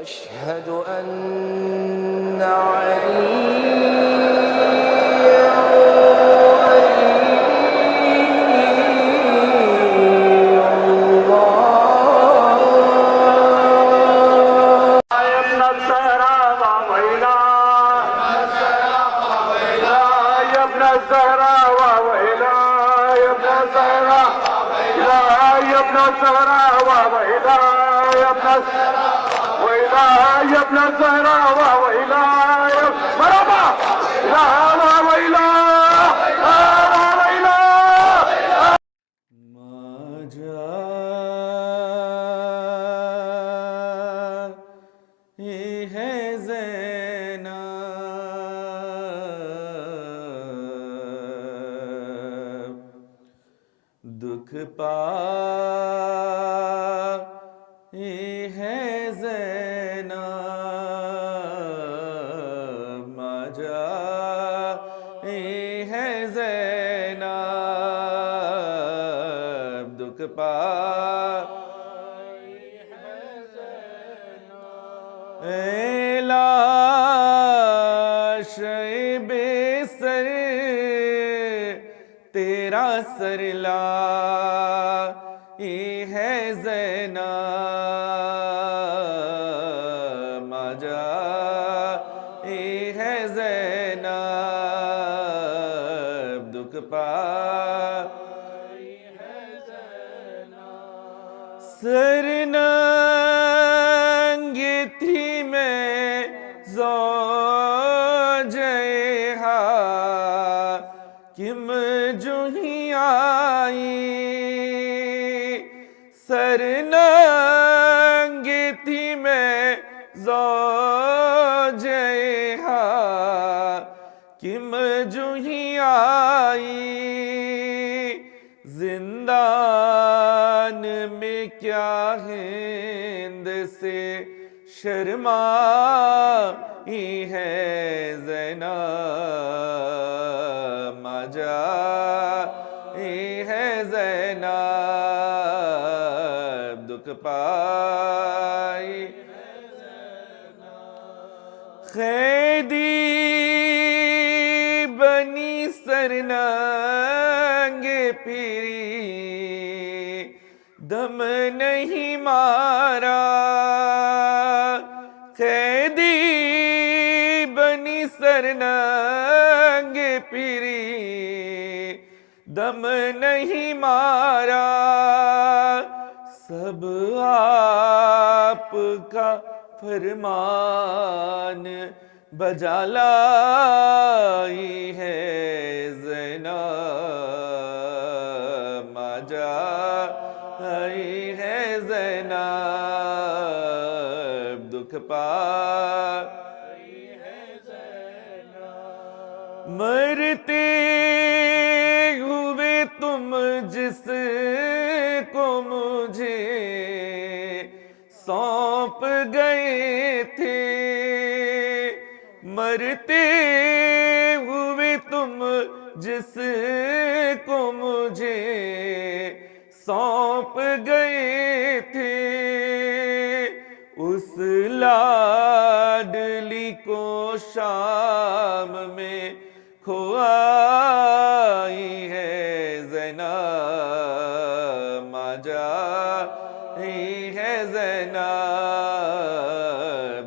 أشهد أن عليا يا ابن الزهراء وإلهي مرحبا لا وإله ما جاء ہے زینب دکھ پا ہے زینب ما جاء ہے زینب دکھ پا اے لاش بے سر تیرا سر لائی ہے زینب ما جائی ہے زینب دکھ پائی ہے زینب سر ننگی تھی میں زوجے حاکم جو ہی آئی سر ننگی تھی میں زوجے حاکم جو ہی آئی زندان میں کیا ہند سے شرمائی ہے زینب ما جائی ہے زینب دکھ پائی قیدی بنی سرننگے پیری دم نہیں مارا قیدی بنی سرننگے پیری دم نہیں مارا سب آپ کا فرمان بجا لائی ہے زینب ما جائی ہے زینب دکھ پائی ہے زینب مرتے ہوئے تم جس کو مجھے سونپ گئے تھے مرتے ہوئے تم جس کو مجھے سونپ گئے تھے اس لاڈلی کو شام میں کھوائی ہے زینب ما جائی ہے زینب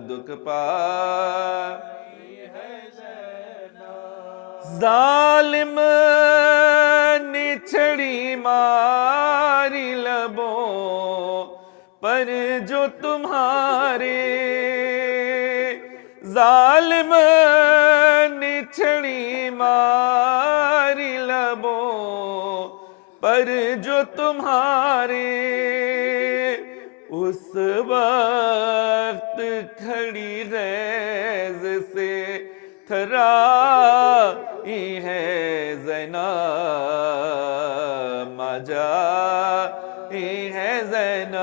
دکھ پائی ہے زینب ظالم نے چھڑی ماری لبوں پر جو تمہارے ظالم نے چھڑی ماری لبوں پر جو تمہارے اس وقت کھڑی ریز سے تھرائی ہے زینب ما جائی ہے زینب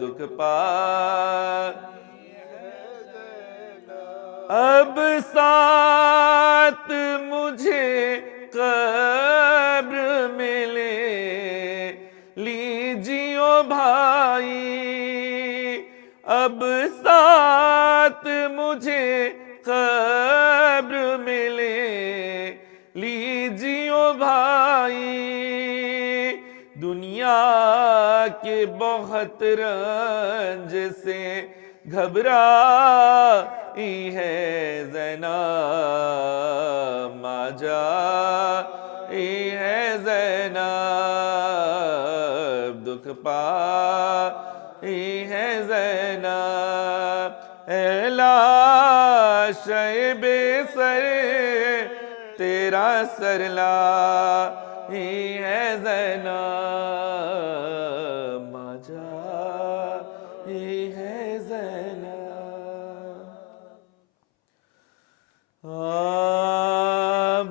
دکھ پائی ہے زینب اب ساتھ مجھے قبر میں لے لیجیو بھائی اب ساتھ مجھے قبر میں لے لیجیو بھائی، دنیا کے بہت رنج سے گھبرائی ہے زینب، ماں جائی ہے زینب، دکھ پائی ہے زینب، اے لاشِ بے سر تیرا سر لائی ہے زینب، ماں جائی ہے زینب۔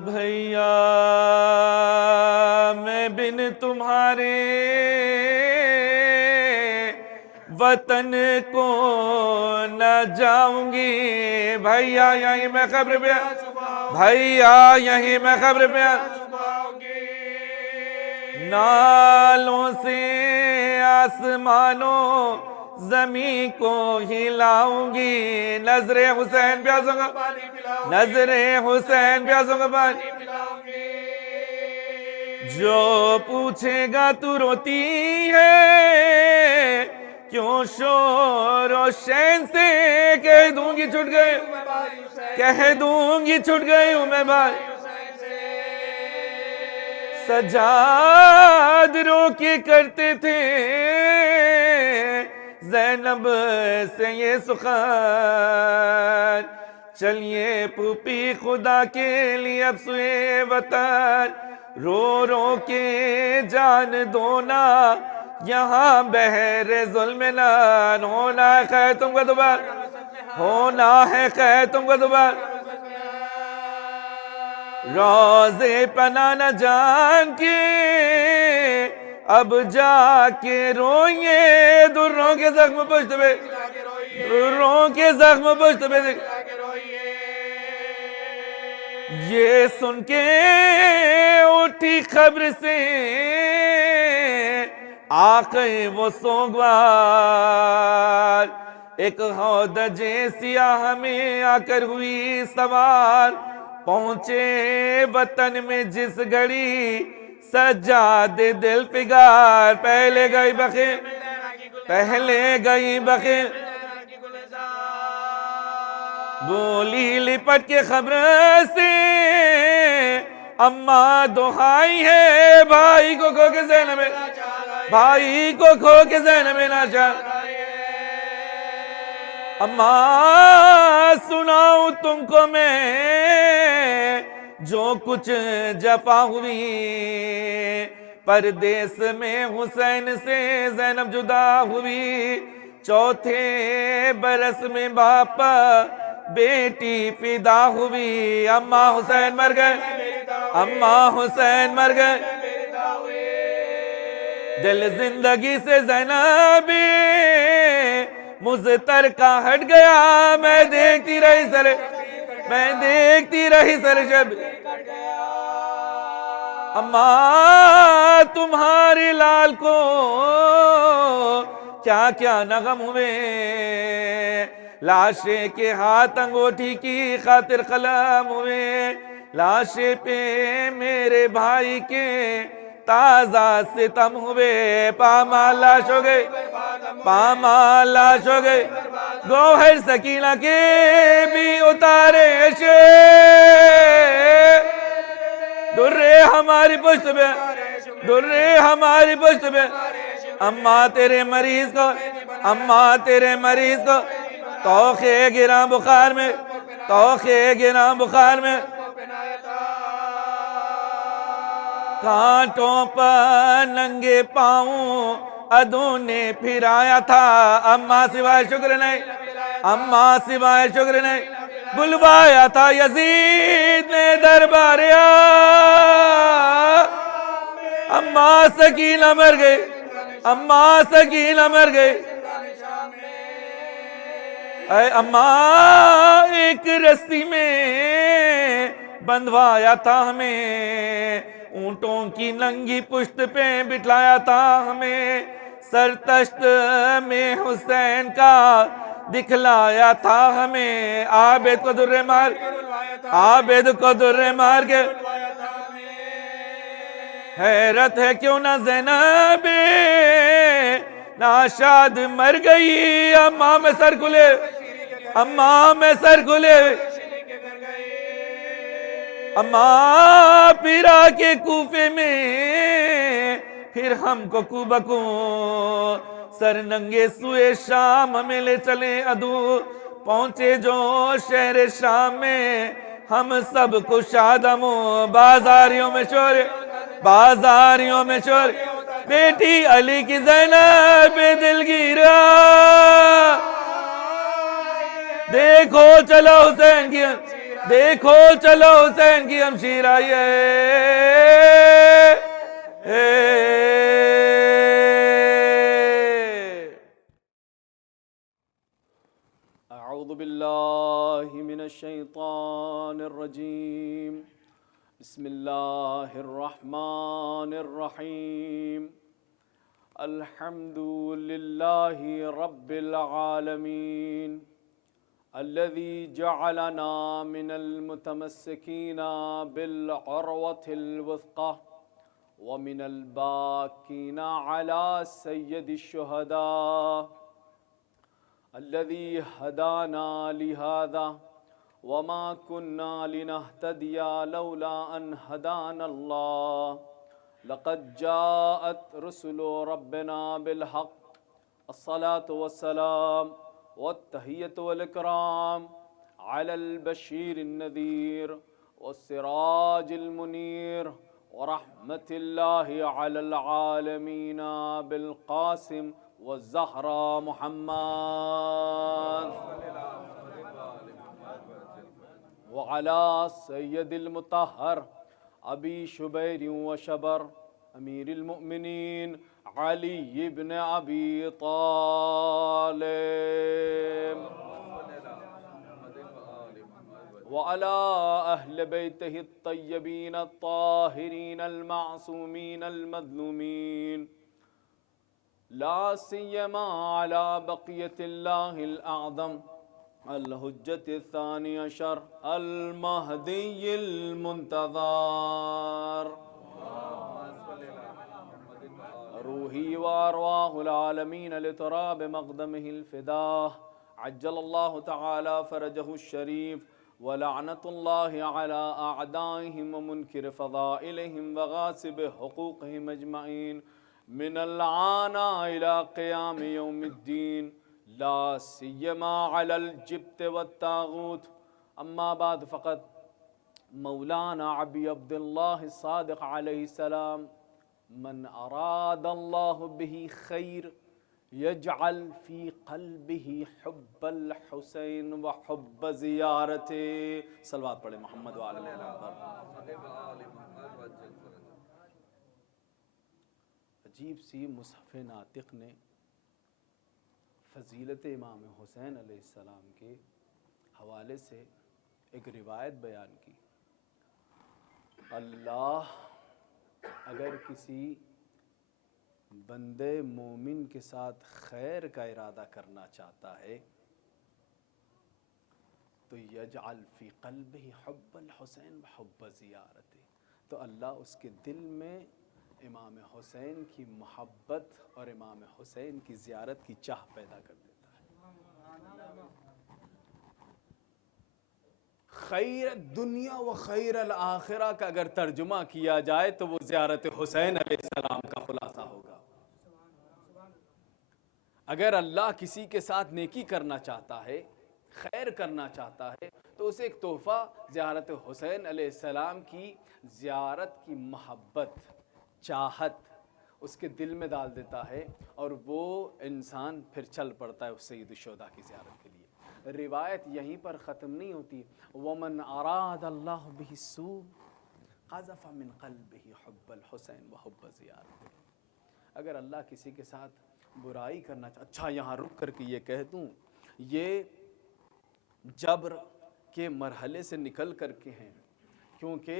بھیا میں بن تمہارے وطن کو نہ جاؤں گی، بھیا یہیں میں قبر پہ، بھیا یہیں میں قبر پہ نالوں سے آسمانوں زمین کو ہلاؤں گی، نظر حسین پیاسوں گا، نظر حسین پیاسوں گا پانی، جو پوچھے گا تو روتی ہے کیوں شور و شین سے، کہہ دوں گی چھٹ گئے، کہہ دوں گی چھٹ گئی ہوں میں بھائی، سجاد رو کے کرتے تھے زینب سے یہ سخن، چلیے پھوپھی خدا کے لیے اب سوئے وطن، رو رو کے جان دونا یہاں بحر ظلم نان، ہونا ہے خیر تم کا دوبارہ، ہونا ہے خیر تم کا دوبارہ، روزے پناہ نہ جان کے اب جا کے روئیے، دروں کے زخم پشت پہ، دروں کے زخم پشت پہ، یہ سن کے اٹھی خبر سے آقے وہ سوگوار، ایک ہودج سیاہ میں آ کر ہوئی سوار، پہنچے وطن میں جس گھڑی سجاد دل پگار، پہلے گئی بخیر، پہلے گئی بخیر، بولی لپٹ کے خبر سے اماں دہائی ہے، بھائی کو کھو کے زینب میں، بھائی کو کھو کے زینب میں نہ چاہ، اماں سناؤں تم کو میں جو کچھ جفا ہوئی، پردیس میں حسین سے زینب جدا ہوئی، چوتھے برس میں باپ بیٹی فدا ہوئی، اماں حسین مر گئے، اماں حسین مر گئے، دل زندگی سے زینبی مزتر کا ہٹ گیا، میں دیکھتی رہی سر، میں دیکھتی رہی سر شب، اماں تمہاری لال کو کیا کیا نغم ہوئے، لاشے کے ہاتھ انگوٹھی کی خاطر قلم ہوئے، لاشے پہ میرے بھائی کے تازہ ستم ہوئے، پامال لاش ہو گئے، پامال لاش ہو گئے، گوہر سکینہ کے بھی اتارے شے، درے ہماری پشت پہ، درے ہماری پشت پہ، اماں تیرے مریض کو، اماں تیرے مریض کو توخے گراں بخار میں، توخے گراں بخار میں، کانٹوں پر ننگے پاؤں ادوں نے پھرایا تھا، اماں سوائے شکر نہیں، اماں سوائے شکر نہیں، بلوایا تھا یزید نے درباریا، اماں سکینہ مر گئی، اماں سکینہ مر گئی، اے اماں ایک رسی میں بندھوایا تھا ہمیں، اونٹوں کی ننگی پشت پہ بٹھلایا تھا ہمیں، سرتشت میں حسین کا دکھلایا تھا ہمیں، عابد کو در مار، عابد کو در مار کے حیرت ہے کیوں نہ زینب ناشاد مر گئی، اماں میں سر کھلے، اماں میں سر کھلے، اماں پیرا کے کوفے میں پھر ہم کو کوبکوں سر ننگے سوئے شام ہمیں لے چلے عدو، پہنچے جو شہر شام میں ہم سب کشادموں، بازاریوں میں شور، بازاریوں میں شور، بیٹی علی کی زینب دلگیرہ، دیکھو چلو حسین کی، دیکھو چلو حسین کی ہمشیرہ اعوذ باللہ من الشیطان الرجیم، بسم اللہ الرحمن الرحیم، الحمد للہ رب العالمین، الذي جعلنا من المتمسكين بالعروة الوثقى ومن الباكين على سيد الشهداء، الذي هدانا لهذا وما كنا لنهتدي لولا أن هدانا الله، لقد جاءت رسل ربنا بالحق، الصلاة والسلام والتحية والإكرام على البشير النذير والسراج المنير ورحمة الله على العالمين بالقاسم والزهراء محمد وعلى سيد المطهر أبي شبير وشبر أمير المؤمنين علي بن أبي طالب وعلى أهل بيته الطيبين الطاهرين المعصومين المظلومين، لا سيما على بقية الله الأعظم الحجة الثاني عشر المهدي المنتظر، روحي وأرواح العالمين لتراب مقدمه الفداه، عجل الله تعالى فرجه الشريف، ولعنة الله على أعدائهم ومنكر فضائلهم وغاصب حقوقهم أجمعين من الآن إلى قيام يوم الدين، لا سيما على الجبت والطاغوت. أما بعد فقد مولانا أبي عبد الله الصادق عليه السلام من أراد الله به خير يجعل في قلبه حب الحسين وحب زيارته. صلوات پڑھیں محمد وعلى محمد. عجیب سی مصحف ناطق نے فضیلت امام حسین علیہ السلام کے حوالے سے ایک روایت بیان کی. اللہ اگر کسی بندے مومن کے ساتھ خیر کا ارادہ کرنا چاہتا ہے تو یجعل فی قلبہ حب الحسین وحب زیارته، تو اللہ اس کے دل میں امام حسین کی محبت اور امام حسین کی زیارت کی چاہ پیدا کر دیتا ہے. خیر دنیا و خیر الآخرہ کا اگر ترجمہ کیا جائے تو وہ زیارت حسین علیہ السلام کا خلاصہ ہوگا. اگر اللہ کسی کے ساتھ نیکی کرنا چاہتا ہے، خیر کرنا چاہتا ہے، تو اسے ایک تحفہ زیارت حسین علیہ السلام کی زیارت کی محبت، چاہت اس کے دل میں ڈال دیتا ہے، اور وہ انسان پھر چل پڑتا ہے اس سید الشہداء کی زیارت کے لیے. روایت یہیں پر ختم نہیں ہوتی. وَمَنْ أَرَادَ اللَّهُ بِهِ السُّوءَ قَذَفَ مِنْ قَلْبِهِ حُبَّ الْحُسَيْنِ وَحُبَّ زِيَارَتِهِ. اگر اللہ کسی کے ساتھ برائی کرنا چاہتا، اچھا یہاں رک کر کے یہ کہہ دوں، یہ جبر کے مرحلے سے نکل کر کے ہیں، کیونکہ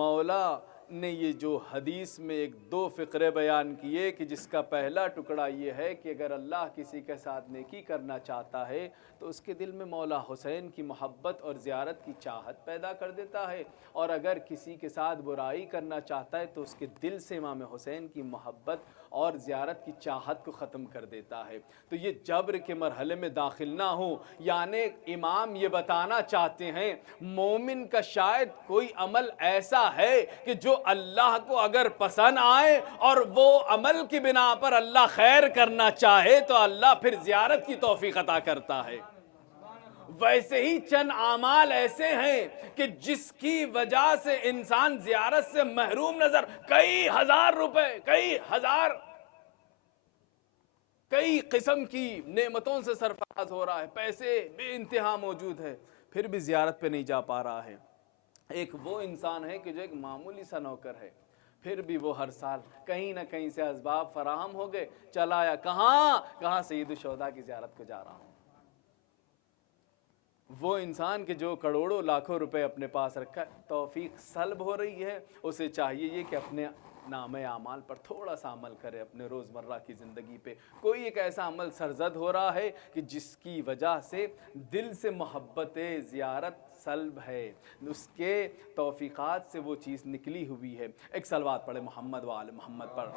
مولا نے یہ جو حدیث میں ایک دو فقرے بیان کیے کہ جس کا پہلا ٹکڑا یہ ہے کہ اگر اللہ کسی کے ساتھ نیکی کرنا چاہتا ہے تو اس کے دل میں مولا حسین کی محبت اور زیارت کی چاہت پیدا کر دیتا ہے، اور اگر کسی کے ساتھ برائی کرنا چاہتا ہے تو اس کے دل سے امام حسین کی محبت اور زیارت کی چاہت کو ختم کر دیتا ہے۔ تو یہ جبر کے مرحلے میں داخل نہ ہو، یعنی امام یہ بتانا چاہتے ہیں مومن کا شاید کوئی عمل ایسا ہے کہ جو اللہ کو اگر پسند آئے اور وہ عمل کی بنا پر اللہ خیر کرنا چاہے تو اللہ پھر زیارت کی توفیق عطا کرتا ہے۔ ویسے ہی چند اعمال ایسے ہیں کہ جس کی وجہ سے انسان زیارت سے محروم نظر، کئی ہزار روپے، کئی قسم کی نعمتوں سے سرفراز ہو رہا ہے، پیسے بے انتہا موجود ہے، پھر بھی زیارت پہ نہیں جا پا رہا ہے۔ ایک وہ انسان ہے کہ جو ایک معمولی سا نوکر ہے، پھر بھی وہ ہر سال کہیں نہ کہیں سے اسباب فراہم ہو گئے، چلا آیا، کہاں سید الشہداء کی زیارت کو جا رہا ہوں۔ وہ انسان کہ جو کروڑوں لاکھوں روپے اپنے پاس رکھا ہے، توفیق سلب ہو رہی ہے، اسے چاہیے یہ کہ اپنے نام اعمال پر تھوڑا سا عمل کرے، اپنے روزمرہ کی زندگی پہ کوئی ایک ایسا عمل سرزد ہو رہا ہے کہ جس کی وجہ سے دل سے محبت زیارت سلب ہے، اس کے توفیقات سے وہ چیز نکلی ہوئی ہے۔ ایک صلوات پڑھے محمد و آل محمد پر۔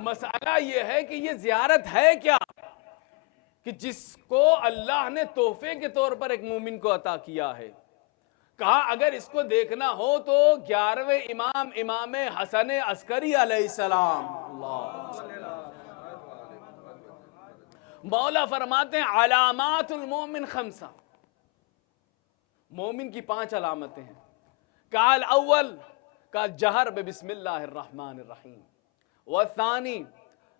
مسئلہ یہ ہے کہ یہ زیارت ہے کیا کہ جس کو اللہ نے تحفے کے طور پر ایک مومن کو عطا کیا ہے۔ کہا اگر اس کو دیکھنا ہو تو 11ویں امام حسن عسکری علیہ السلام، مولا فرماتے ہیں علامات المومن 5، مومن کی 5 علامتیں ہیں۔ کہا الاول کا جہر بسم اللہ الرحمن الرحیم، والثانی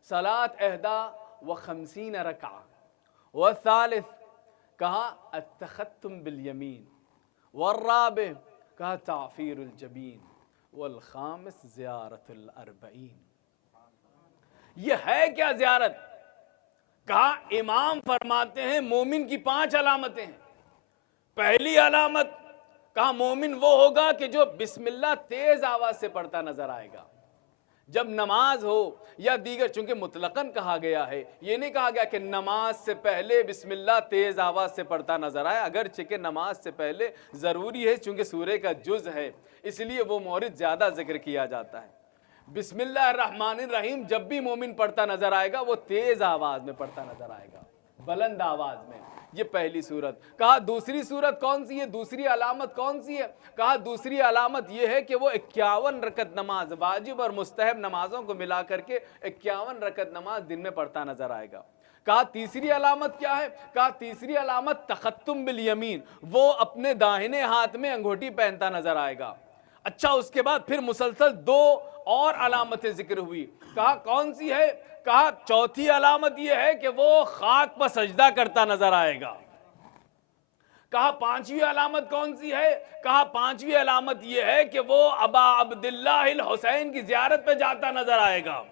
صلاة 51 رکعہ، والثالث کہا التختم بالیمین، والرابع کہا تعفیر الجبین، والخامس زیارت الاربعین۔ یہ ہے کیا زیارت؟ کہا امام فرماتے ہیں مومن کی 5 علامتیں ہیں۔ پہلی علامت کہا مومن وہ ہوگا کہ جو بسم اللہ تیز آواز سے پڑھتا نظر آئے گا جب نماز ہو یا دیگر، چونکہ مطلقاً کہا گیا ہے، یہ نہیں کہا گیا کہ نماز سے پہلے بسم اللہ تیز آواز سے پڑھتا نظر آئے، اگرچہ کہ نماز سے پہلے ضروری ہے چونکہ سورہ کا جز ہے اس لیے وہ مورد زیادہ ذکر کیا جاتا ہے۔ بسم اللہ الرحمن الرحیم جب بھی مومن پڑھتا نظر آئے گا وہ تیز آواز میں پڑھتا نظر آئے گا، بلند آواز میں۔ یہ پہلی صورت۔ کہا دوسری صورت کون سی ہے، دوسری علامت کون سی ہے؟ کہا دوسری علامت یہ ہے کہ وہ 51 رکعت نماز، واجب اور مستحب نمازوں کو ملا کر کے 51 رکعت نماز دن میں پڑھتا نظر آئے گا۔ کہا تیسری علامت کیا ہے؟ کہا تیسری علامت تختم بالیمین، وہ اپنے داہنے ہاتھ میں انگوٹھی پہنتا نظر آئے گا۔ اچھا اس کے بعد پھر مسلسل 2 اور علامتیں ذکر ہوئی۔ کہا کون سی ہے؟ کہا چوتھی علامت یہ ہے کہ وہ خاک پر سجدہ کرتا نظر آئے گا۔ کہا 5ویں علامت کون سی ہے؟ کہا 5ویں علامت یہ ہے کہ وہ ابا عبداللہ الحسین کی زیارت پہ جاتا نظر آئے گا۔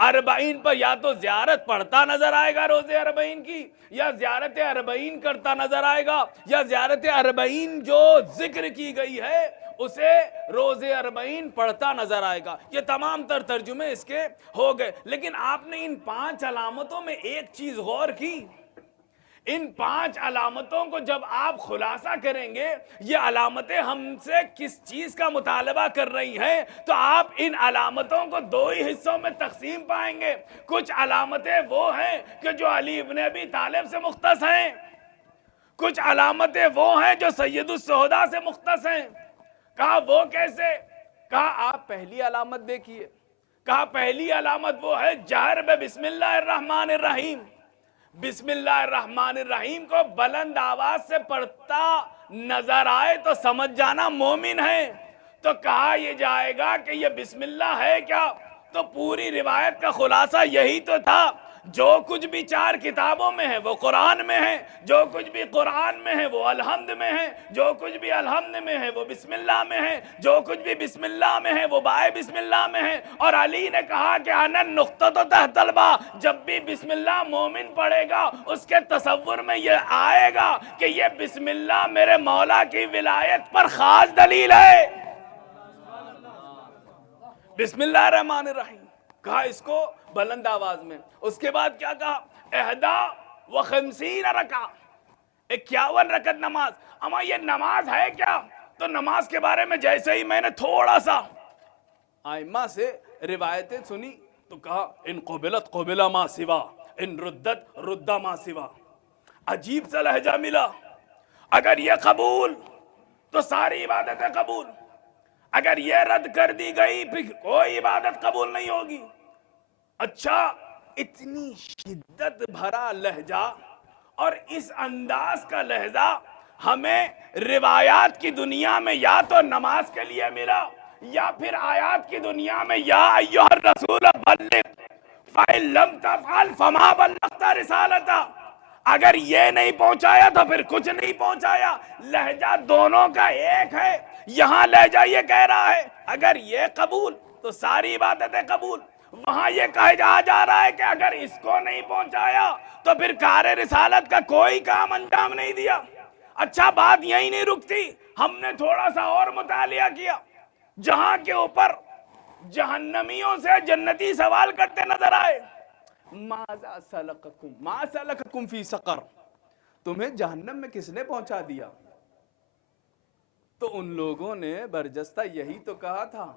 40 پر یا تو زیارت پڑھتا نظر آئے گا روزے 40 کی، یا زیارت 40 کرتا نظر آئے گا، یا زیارت 40 جو ذکر کی گئی ہے اسے روزے 40 پڑھتا نظر آئے گا۔ یہ تمام تر ترجمے اس کے ہو گئے، لیکن آپ نے ان 5 علامتوں میں ایک چیز غور کی، ان 5 علامتوں کو جب آپ خلاصہ کریں گے یہ علامتیں ہم سے کس چیز کا مطالبہ کر رہی ہیں، تو آپ ان علامتوں کو 2 ہی حصوں میں تقسیم پائیں گے۔ کچھ علامتیں وہ ہیں کہ جو علی ابن ابی طالب سے مختص ہیں، کچھ علامتیں وہ ہیں جو سید الشہداء سے مختص ہیں۔ کہا وہ کیسے؟ کہا آپ پہلی علامت دیکھیے۔ کہا پہلی علامت وہ ہے جہر بسم اللہ الرحمن الرحیم، بسم اللہ الرحمن الرحیم کو بلند آواز سے پڑھتا نظر آئے تو سمجھ جانا مومن ہے۔ تو کہا یہ جائے گا کہ یہ بسم اللہ ہے کیا؟ تو پوری روایت کا خلاصہ یہی تو تھا، جو کچھ بھی 4 کتابوں میں ہے وہ قرآن میں ہے، جو کچھ بھی قرآن میں ہے وہ الحمد میں ہے، جو کچھ بھی الحمد میں ہے وہ بسم اللہ میں ہے، جو کچھ بھی بسم اللہ میں ہے وہ بائے بسم اللہ میں ہے۔ اور علی نے کہا کہ انا النقطۃ تحت الباء، جب بھی بسم اللہ مومن پڑھے گا اس کے تصور میں یہ آئے گا کہ یہ بسم اللہ میرے مولا کی ولایت پر خاص دلیل ہے۔ بسم اللہ الرحمن الرحیم کہا اس کو بلند آواز میں. اس کے بعد کیا کہا؟ 51 رکعہ، 51 رکعت نماز. اما یہ نماز ہے کیا؟ تو نماز کے بارے میں جیسے ہی میں نے تھوڑا سا ائمہ سے روایتیں سنی تو کہا ان قبلت قبلا ما سوا، ان ردت ردا ما سوا. عجیب سا لہجہ ملا. اگر یہ قبول تو ساری عبادتیں قبول، اگر یہ رد کر دی گئی پھر کوئی عبادت قبول نہیں ہوگی. اچھا، اتنی شدت بھرا لہجہ اور اس انداز کا لہجہ ہمیں روایات کی دنیا میں یا تو نماز کے لیے ملا یا پھر آیات کی دنیا میں یا ایھا الرسول بلغ فإن لم تفعل فما بلغت رسالتہ. اگر یہ نہیں پہنچایا تو پھر کچھ نہیں پہنچایا. لہجہ دونوں کا ایک ہے. یہاں لہجہ یہ کہہ رہا ہے اگر یہ قبول تو ساری عبادتیں قبول. وہاں یہ کہا جا رہا ہے کہ اگر اس کو نہیں پہنچایا تو پھر کار رسالت کا کوئی کام انجام نہیں دیا. اچھا، بات یہی نہیں رکتی. ہم نے تھوڑا سا اور مطالعہ کیا. جہاں کے اوپر جہنمیوں سے جنتی سوال کرتے نظر آئے، ماذا سلککم، ما سلککم فی سقر، تمہیں جہنم میں کس نے پہنچا دیا؟ تو ان لوگوں نے برجستہ یہی تو کہا تھا،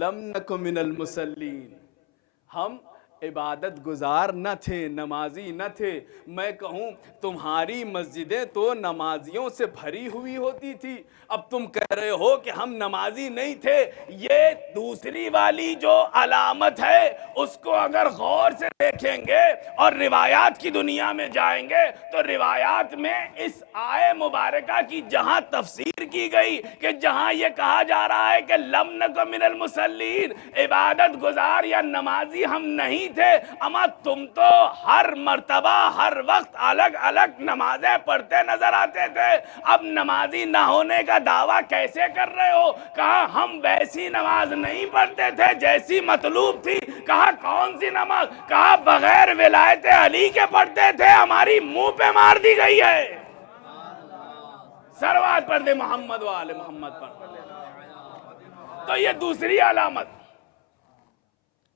لم نک من المصلین، ہم عبادت گزار نہ تھے، نمازی نہ تھے. میں کہوں تمہاری مسجدیں تو نمازیوں سے بھری ہوئی ہوتی تھی، اب تم کہہ رہے ہو کہ ہم نمازی نہیں تھے. یہ دوسری والی جو علامت ہے اس کو اگر غور سے دیکھیں گے اور روایات کی دنیا میں جائیں گے تو روایات میں اس آیے مبارکہ کی جہاں تفسیر کی گئی کہ جہاں یہ کہا جا رہا ہے کہ لم نک من المصلین، عبادت گزار یا نمازی ہم نہیں تھے، اما تم تو ہر مرتبہ ہر وقت الگ الگ نمازیں پڑھتے نظر آتے تھے، اب نمازی نہ ہونے کا دعویٰ کیسے کر رہے ہو؟ کہا ہم ویسی نماز نہیں پڑھتے تھے جیسی مطلوب تھی. کہا کون سی نماز؟ کہا بغیر ولایت علی کے پڑھتے تھے، ہماری منہ پہ مار دی گئی ہے. سروات پڑھ دے محمد و آل محمد پر. تو یہ دوسری علامت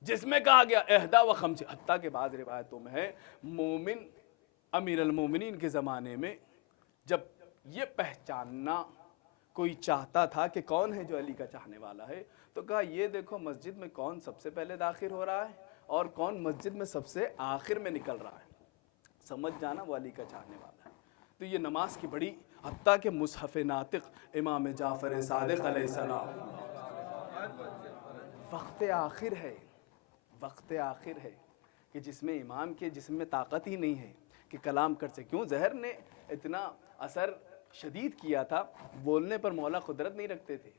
جس میں کہا گیا 51، حتیٰ کہ بعض روایتوں میں ہے مومن امیر المومنین کے زمانے میں جب یہ پہچاننا کوئی چاہتا تھا کہ کون ہے جو علی کا چاہنے والا ہے تو کہا یہ دیکھو مسجد میں کون سب سے پہلے داخل ہو رہا ہے اور کون مسجد میں سب سے آخر میں نکل رہا ہے، سمجھ جانا وہ علی کا چاہنے والا ہے. تو یہ نماز کی بڑی، حتیٰ کہ مصحف ناطق امام جعفر صادق علیہ السلام، وقت آخر ہے، وقت آخر ہے کہ جس میں امام کے جسم میں طاقت ہی نہیں ہے کہ کلام کر سکے. کیوں؟ زہر نے اتنا اثر شدید کیا تھا، بولنے پر مولا قدرت نہیں رکھتے تھے.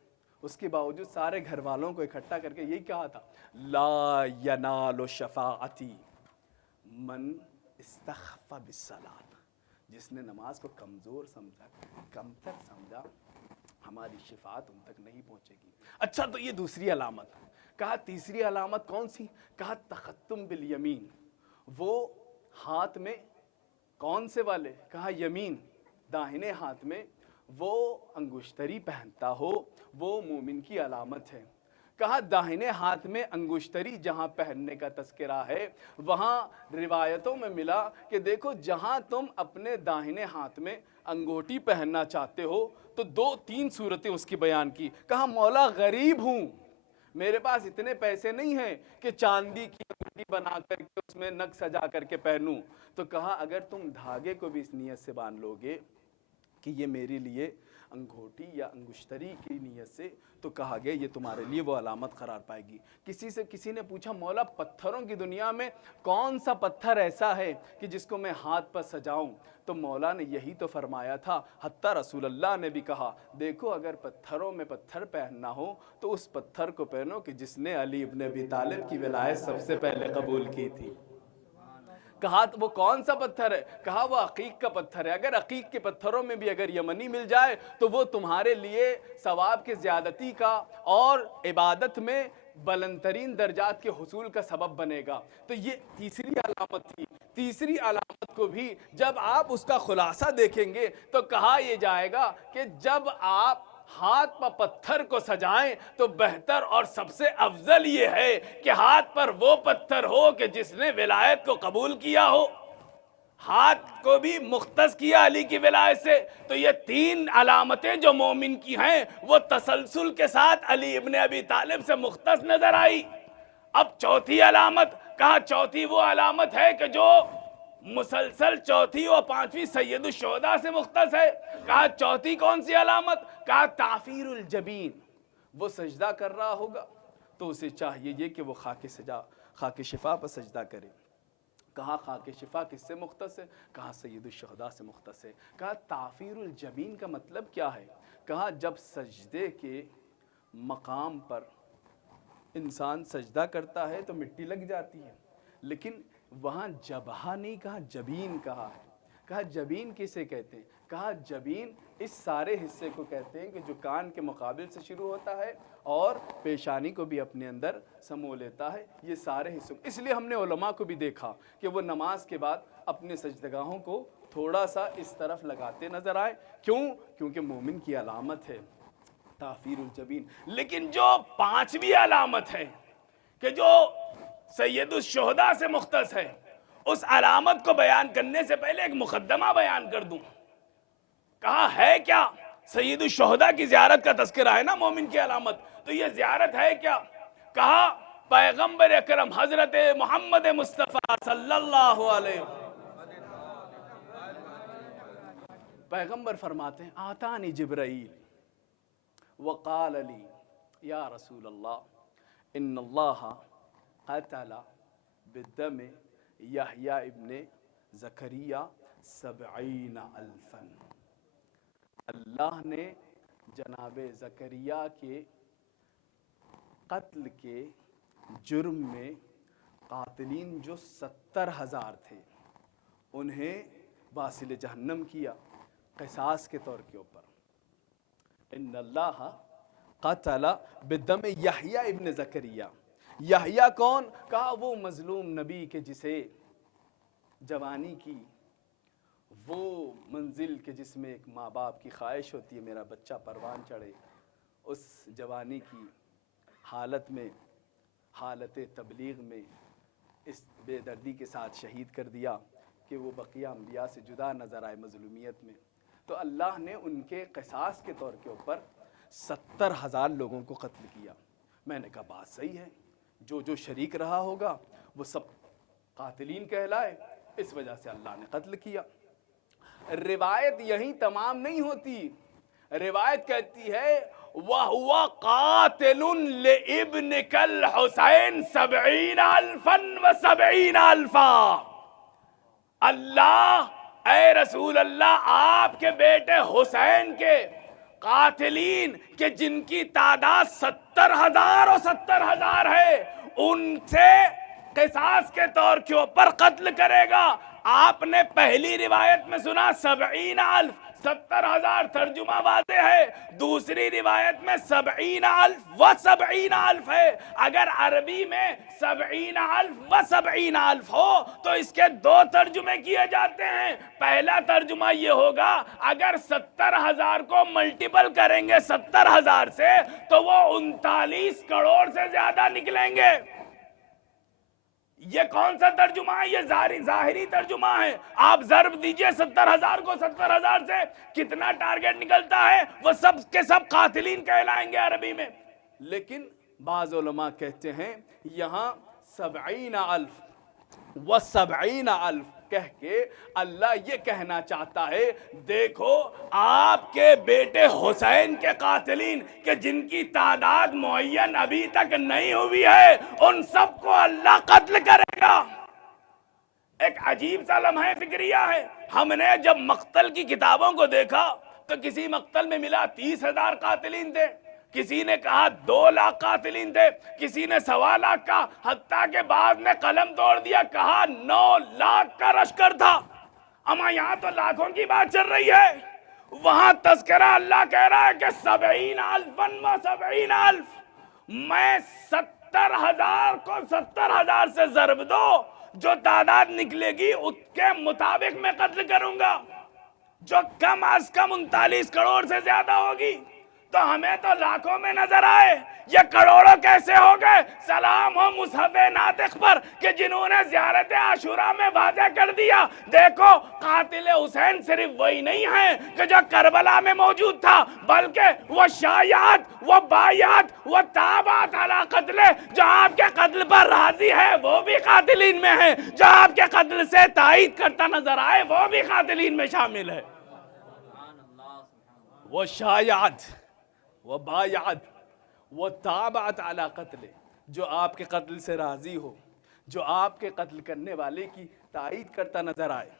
اس کے باوجود سارے گھر والوں کو اکٹھا کر کے یہی کہا تھا، لا ینال شفاعتی من استخف بالصلاۃ، جس نے نماز کو کمزور سمجھا، کمتر سمجھا، ہماری شفاعت ان تک نہیں پہنچے گی. اچھا، تو یہ دوسری علامت. کہا تیسری علامت کون سی؟ کہا تختم بالیمین، وہ ہاتھ میں کون سے والے؟ کہا یمین، داہنے ہاتھ میں وہ انگشتری پہنتا ہو وہ مومن کی علامت ہے. کہا داہنے ہاتھ میں انگشتری جہاں پہننے کا تذکرہ ہے وہاں روایتوں میں ملا کہ دیکھو جہاں تم اپنے داہنے ہاتھ میں انگوٹی پہننا چاہتے ہو تو 2-3 صورتیں اس کی بیان کی. کہا مولا غریب ہوں، میرے پاس اتنے پیسے نہیں ہیں کہ چاندی کی انگوٹھی بنا کر کے اس میں نگ سجا کر کے پہنوں. تو کہا اگر تم دھاگے کو بھی اس نیت سے باندھ لو گے کہ یہ میرے لیے انگوٹھی یا انگشتری کی نیت سے، تو کہا گیا یہ تمہارے لیے وہ علامت قرار پائے گی. کسی نے پوچھا مولا پتھروں کی دنیا میں کون سا پتھر ایسا ہے کہ جس کو میں ہاتھ پر سجاؤں؟ تو مولا نے یہی تو فرمایا تھا. حتیٰ رسول اللہ نے بھی کہا دیکھو اگر پتھروں میں پتھر پہننا ہو تو اس پتھر کو پہنو کہ جس نے علی ابن ابی طالب کی ولایت سب سے پہلے قبول کی تھی. کہا وہ کون سا پتھر ہے؟ کہا وہ عقیق کا پتھر ہے. اگر عقیق کے پتھروں میں بھی اگر یمنی مل جائے تو وہ تمہارے لیے ثواب کے زیادتی کا اور عبادت میں بلند ترین درجات کے حصول کا سبب بنے گا. تو یہ تیسری علامت تھی. تیسری علامت کو بھی جب آپ اس کا خلاصہ دیکھیں گے تو کہا یہ جائے گا کہ جب آپ ہاتھ پر پتھر کو سجائیں تو بہتر اور سب سے افضل یہ ہے کہ ہاتھ پر وہ پتھر ہو کہ جس نے ولایت کو قبول کیا ہو، ہاتھ کو بھی مختص کیا علی کی ولایت سے۔ تو یہ تین علامتیں جو مومن کی ہیں وہ تسلسل کے ساتھ علی ابن ابی طالب سے مختص نظر آئی۔ اب چوتھی علامت، کہا چوتھی وہ علامت ہے کہ جو مسلسل چوتھی اور پانچویں سید الشہداء سے مختص ہے۔ کہا چوتھی کون سی علامت؟ کہا تعفیر الجبین، وہ سجدہ کر رہا ہوگا تو اسے چاہیے یہ کہ وہ خاک شفا پر سجدہ کرے۔ کہا خاک شفا کس سے مختص ہے؟ کہا سید الشہداء سے مختص ہے۔ کہا تعفیر الجبین کا مطلب کیا ہے؟ کہا جب سجدے کے مقام پر انسان سجدہ کرتا ہے تو مٹی لگ جاتی ہے، لیکن وہاں جبہہ نہیں کہا، جبین کہا ہے۔ کہا جبین کسے کہتے ہیں؟ کہا جبین اس سارے حصے کو کہتے ہیں کہ جو کان کے مقابل سے شروع ہوتا ہے اور پیشانی کو بھی اپنے اندر سمو لیتا ہے، یہ سارے حصوں۔ اس لیے ہم نے علماء کو بھی دیکھا کہ وہ نماز کے بعد اپنے سجدگاہوں کو تھوڑا سا اس طرف لگاتے نظر آئے۔ کیوں؟ کیونکہ مومن کی علامت ہے تعفیر الجبین۔ لیکن جو پانچویں علامت ہے کہ جو سید الشہداء سے مختص ہے، اس علامت کو بیان کرنے سے پہلے ایک مقدمہ بیان کر دوں۔ کہا ہے کیا؟ سید الشہداء کی زیارت کا تذکرہ ہے نا مومن کی علامت، تو یہ زیارت ہے کیا؟ کہا پیغمبر اکرم حضرت محمد مصطفیٰ صلی اللہ علیہ پیغمبر فرماتے ہیں آتانی جبرائیل وقال لی یا رسول اللہ ان اللہ قتل بالدم یحییٰ ابن زکریا 70,000۔ اللہ نے جناب زکریا کے قتل کے جرم میں قاتلین جو 70,000 تھے انہیں واصل جہنم کیا قصاص کے طور کے اوپر۔ ان اللہ قتل بالدم یحییٰ ابن زکریا۔ یحییٰ کون؟ کہا وہ مظلوم نبی کے جسے جوانی کی وہ منزل کے جس میں ایک ماں باپ کی خواہش ہوتی ہے میرا بچہ پروان چڑھے، اس جوانی کی حالت میں، حالت تبلیغ میں اس بے دردی کے ساتھ شہید کر دیا کہ وہ بقیہ انبیاء سے جدا نظر آئے مظلومیت میں۔ تو اللہ نے ان کے قصاص کے طور کے اوپر 70,000 لوگوں کو قتل کیا۔ میں نے کہا بات صحیح ہے، جو شریک رہا ہوگا وہ سب قاتلین کہلائے، اس وجہ سے اللہ نے قتل کیا۔ روایت یہیں تمام نہیں ہوتی، روایت کہتی ہے وَهُوَ قَاتِلٌ لِابْنِكَ الْحُسَيْنِ 70,000 اللہ اے رسول اللہ آپ کے بیٹے حسین کے قاتلین کہ جن کی تعداد 70,000 اور 70,000 ہے ان سے قصاص کے طور کے اوپر قتل کرے گا۔ آپ نے پہلی روایت میں سنا 70,000، 70,000 ترجمہ واضح ہے، دوسری روایت میں 70,000 ہے۔ اگر عربی میں 70,000 ہو تو اس کے دو ترجمے کیے جاتے ہیں۔ پہلا ترجمہ یہ ہوگا اگر 70,000 کو ملٹیپل کریں گے 70,000 سے تو وہ 39 کروڑ سے زیادہ نکلیں گے۔ یہ کون سا ترجمہ ہے؟ یہ ظاہری ترجمہ ہے۔ آپ ضرب دیجئے 70,000 کو 70,000 سے کتنا ٹارگٹ نکلتا ہے، وہ سب کے سب قاتلین کہلائیں گے عربی میں۔ لیکن بعض علماء کہتے ہیں یہاں 70,000 و70,000 کہہ کے اللہ یہ کہنا چاہتا ہے دیکھو آپ کے بیٹے حسین کے قاتلین کہ جن کی تعداد معین ابھی تک نہیں ہوئی ہے ان سب کو اللہ قتل کرے گا۔ ایک عجیب سا لمحہ فکریہ ہے۔ ہم نے جب مقتل کی کتابوں کو دیکھا تو کسی مقتل میں ملا 30,000 قاتلین تھے، کسی نے کہا 2 لاکھ قاتلین تھے، کسی نے 1.25 لاکھ کا، حتیٰ کہ بعض نے قلم توڑ دیا کہا 9 لاکھ کا لشکر تھا۔ اما یہاں تو لاکھوں کی بات چل رہی ہے، وہاں تذکرہ اللہ کہہ رہا ہے کہ 70,000 میں 70,000 کو 70,000 سے ضرب دو، جو تعداد نکلے گی اس کے مطابق میں قتل کروں گا، جو کم از کم 39 کروڑ سے زیادہ ہوگی۔ تو ہمیں تو لاکھوں میں نظر آئے، یہ کروڑوں کیسے ہو گئے؟ سلام ہو مصحف ناطق پر کہ جنہوں نے زیارت عاشوراء میں واضح کر دیا، دیکھو قاتل حسین صرف وہی نہیں ہے کہ جو کربلا میں موجود تھا، بلکہ وہ شایعات، وہ بایعات، وہ تابعات علی قتل، جو آپ کے قتل پر راضی ہے وہ بھی قاتلین میں ہے، جو آپ کے قتل سے تائید کرتا نظر آئے وہ بھی قاتلین میں شامل ہے۔ وہ شایعات، وہ بایعات، وہ تابعات علی قتل، جو آپ کے قتل سے راضی ہو، جو آپ کے قتل کرنے والے کی تائید کرتا نظر آئے،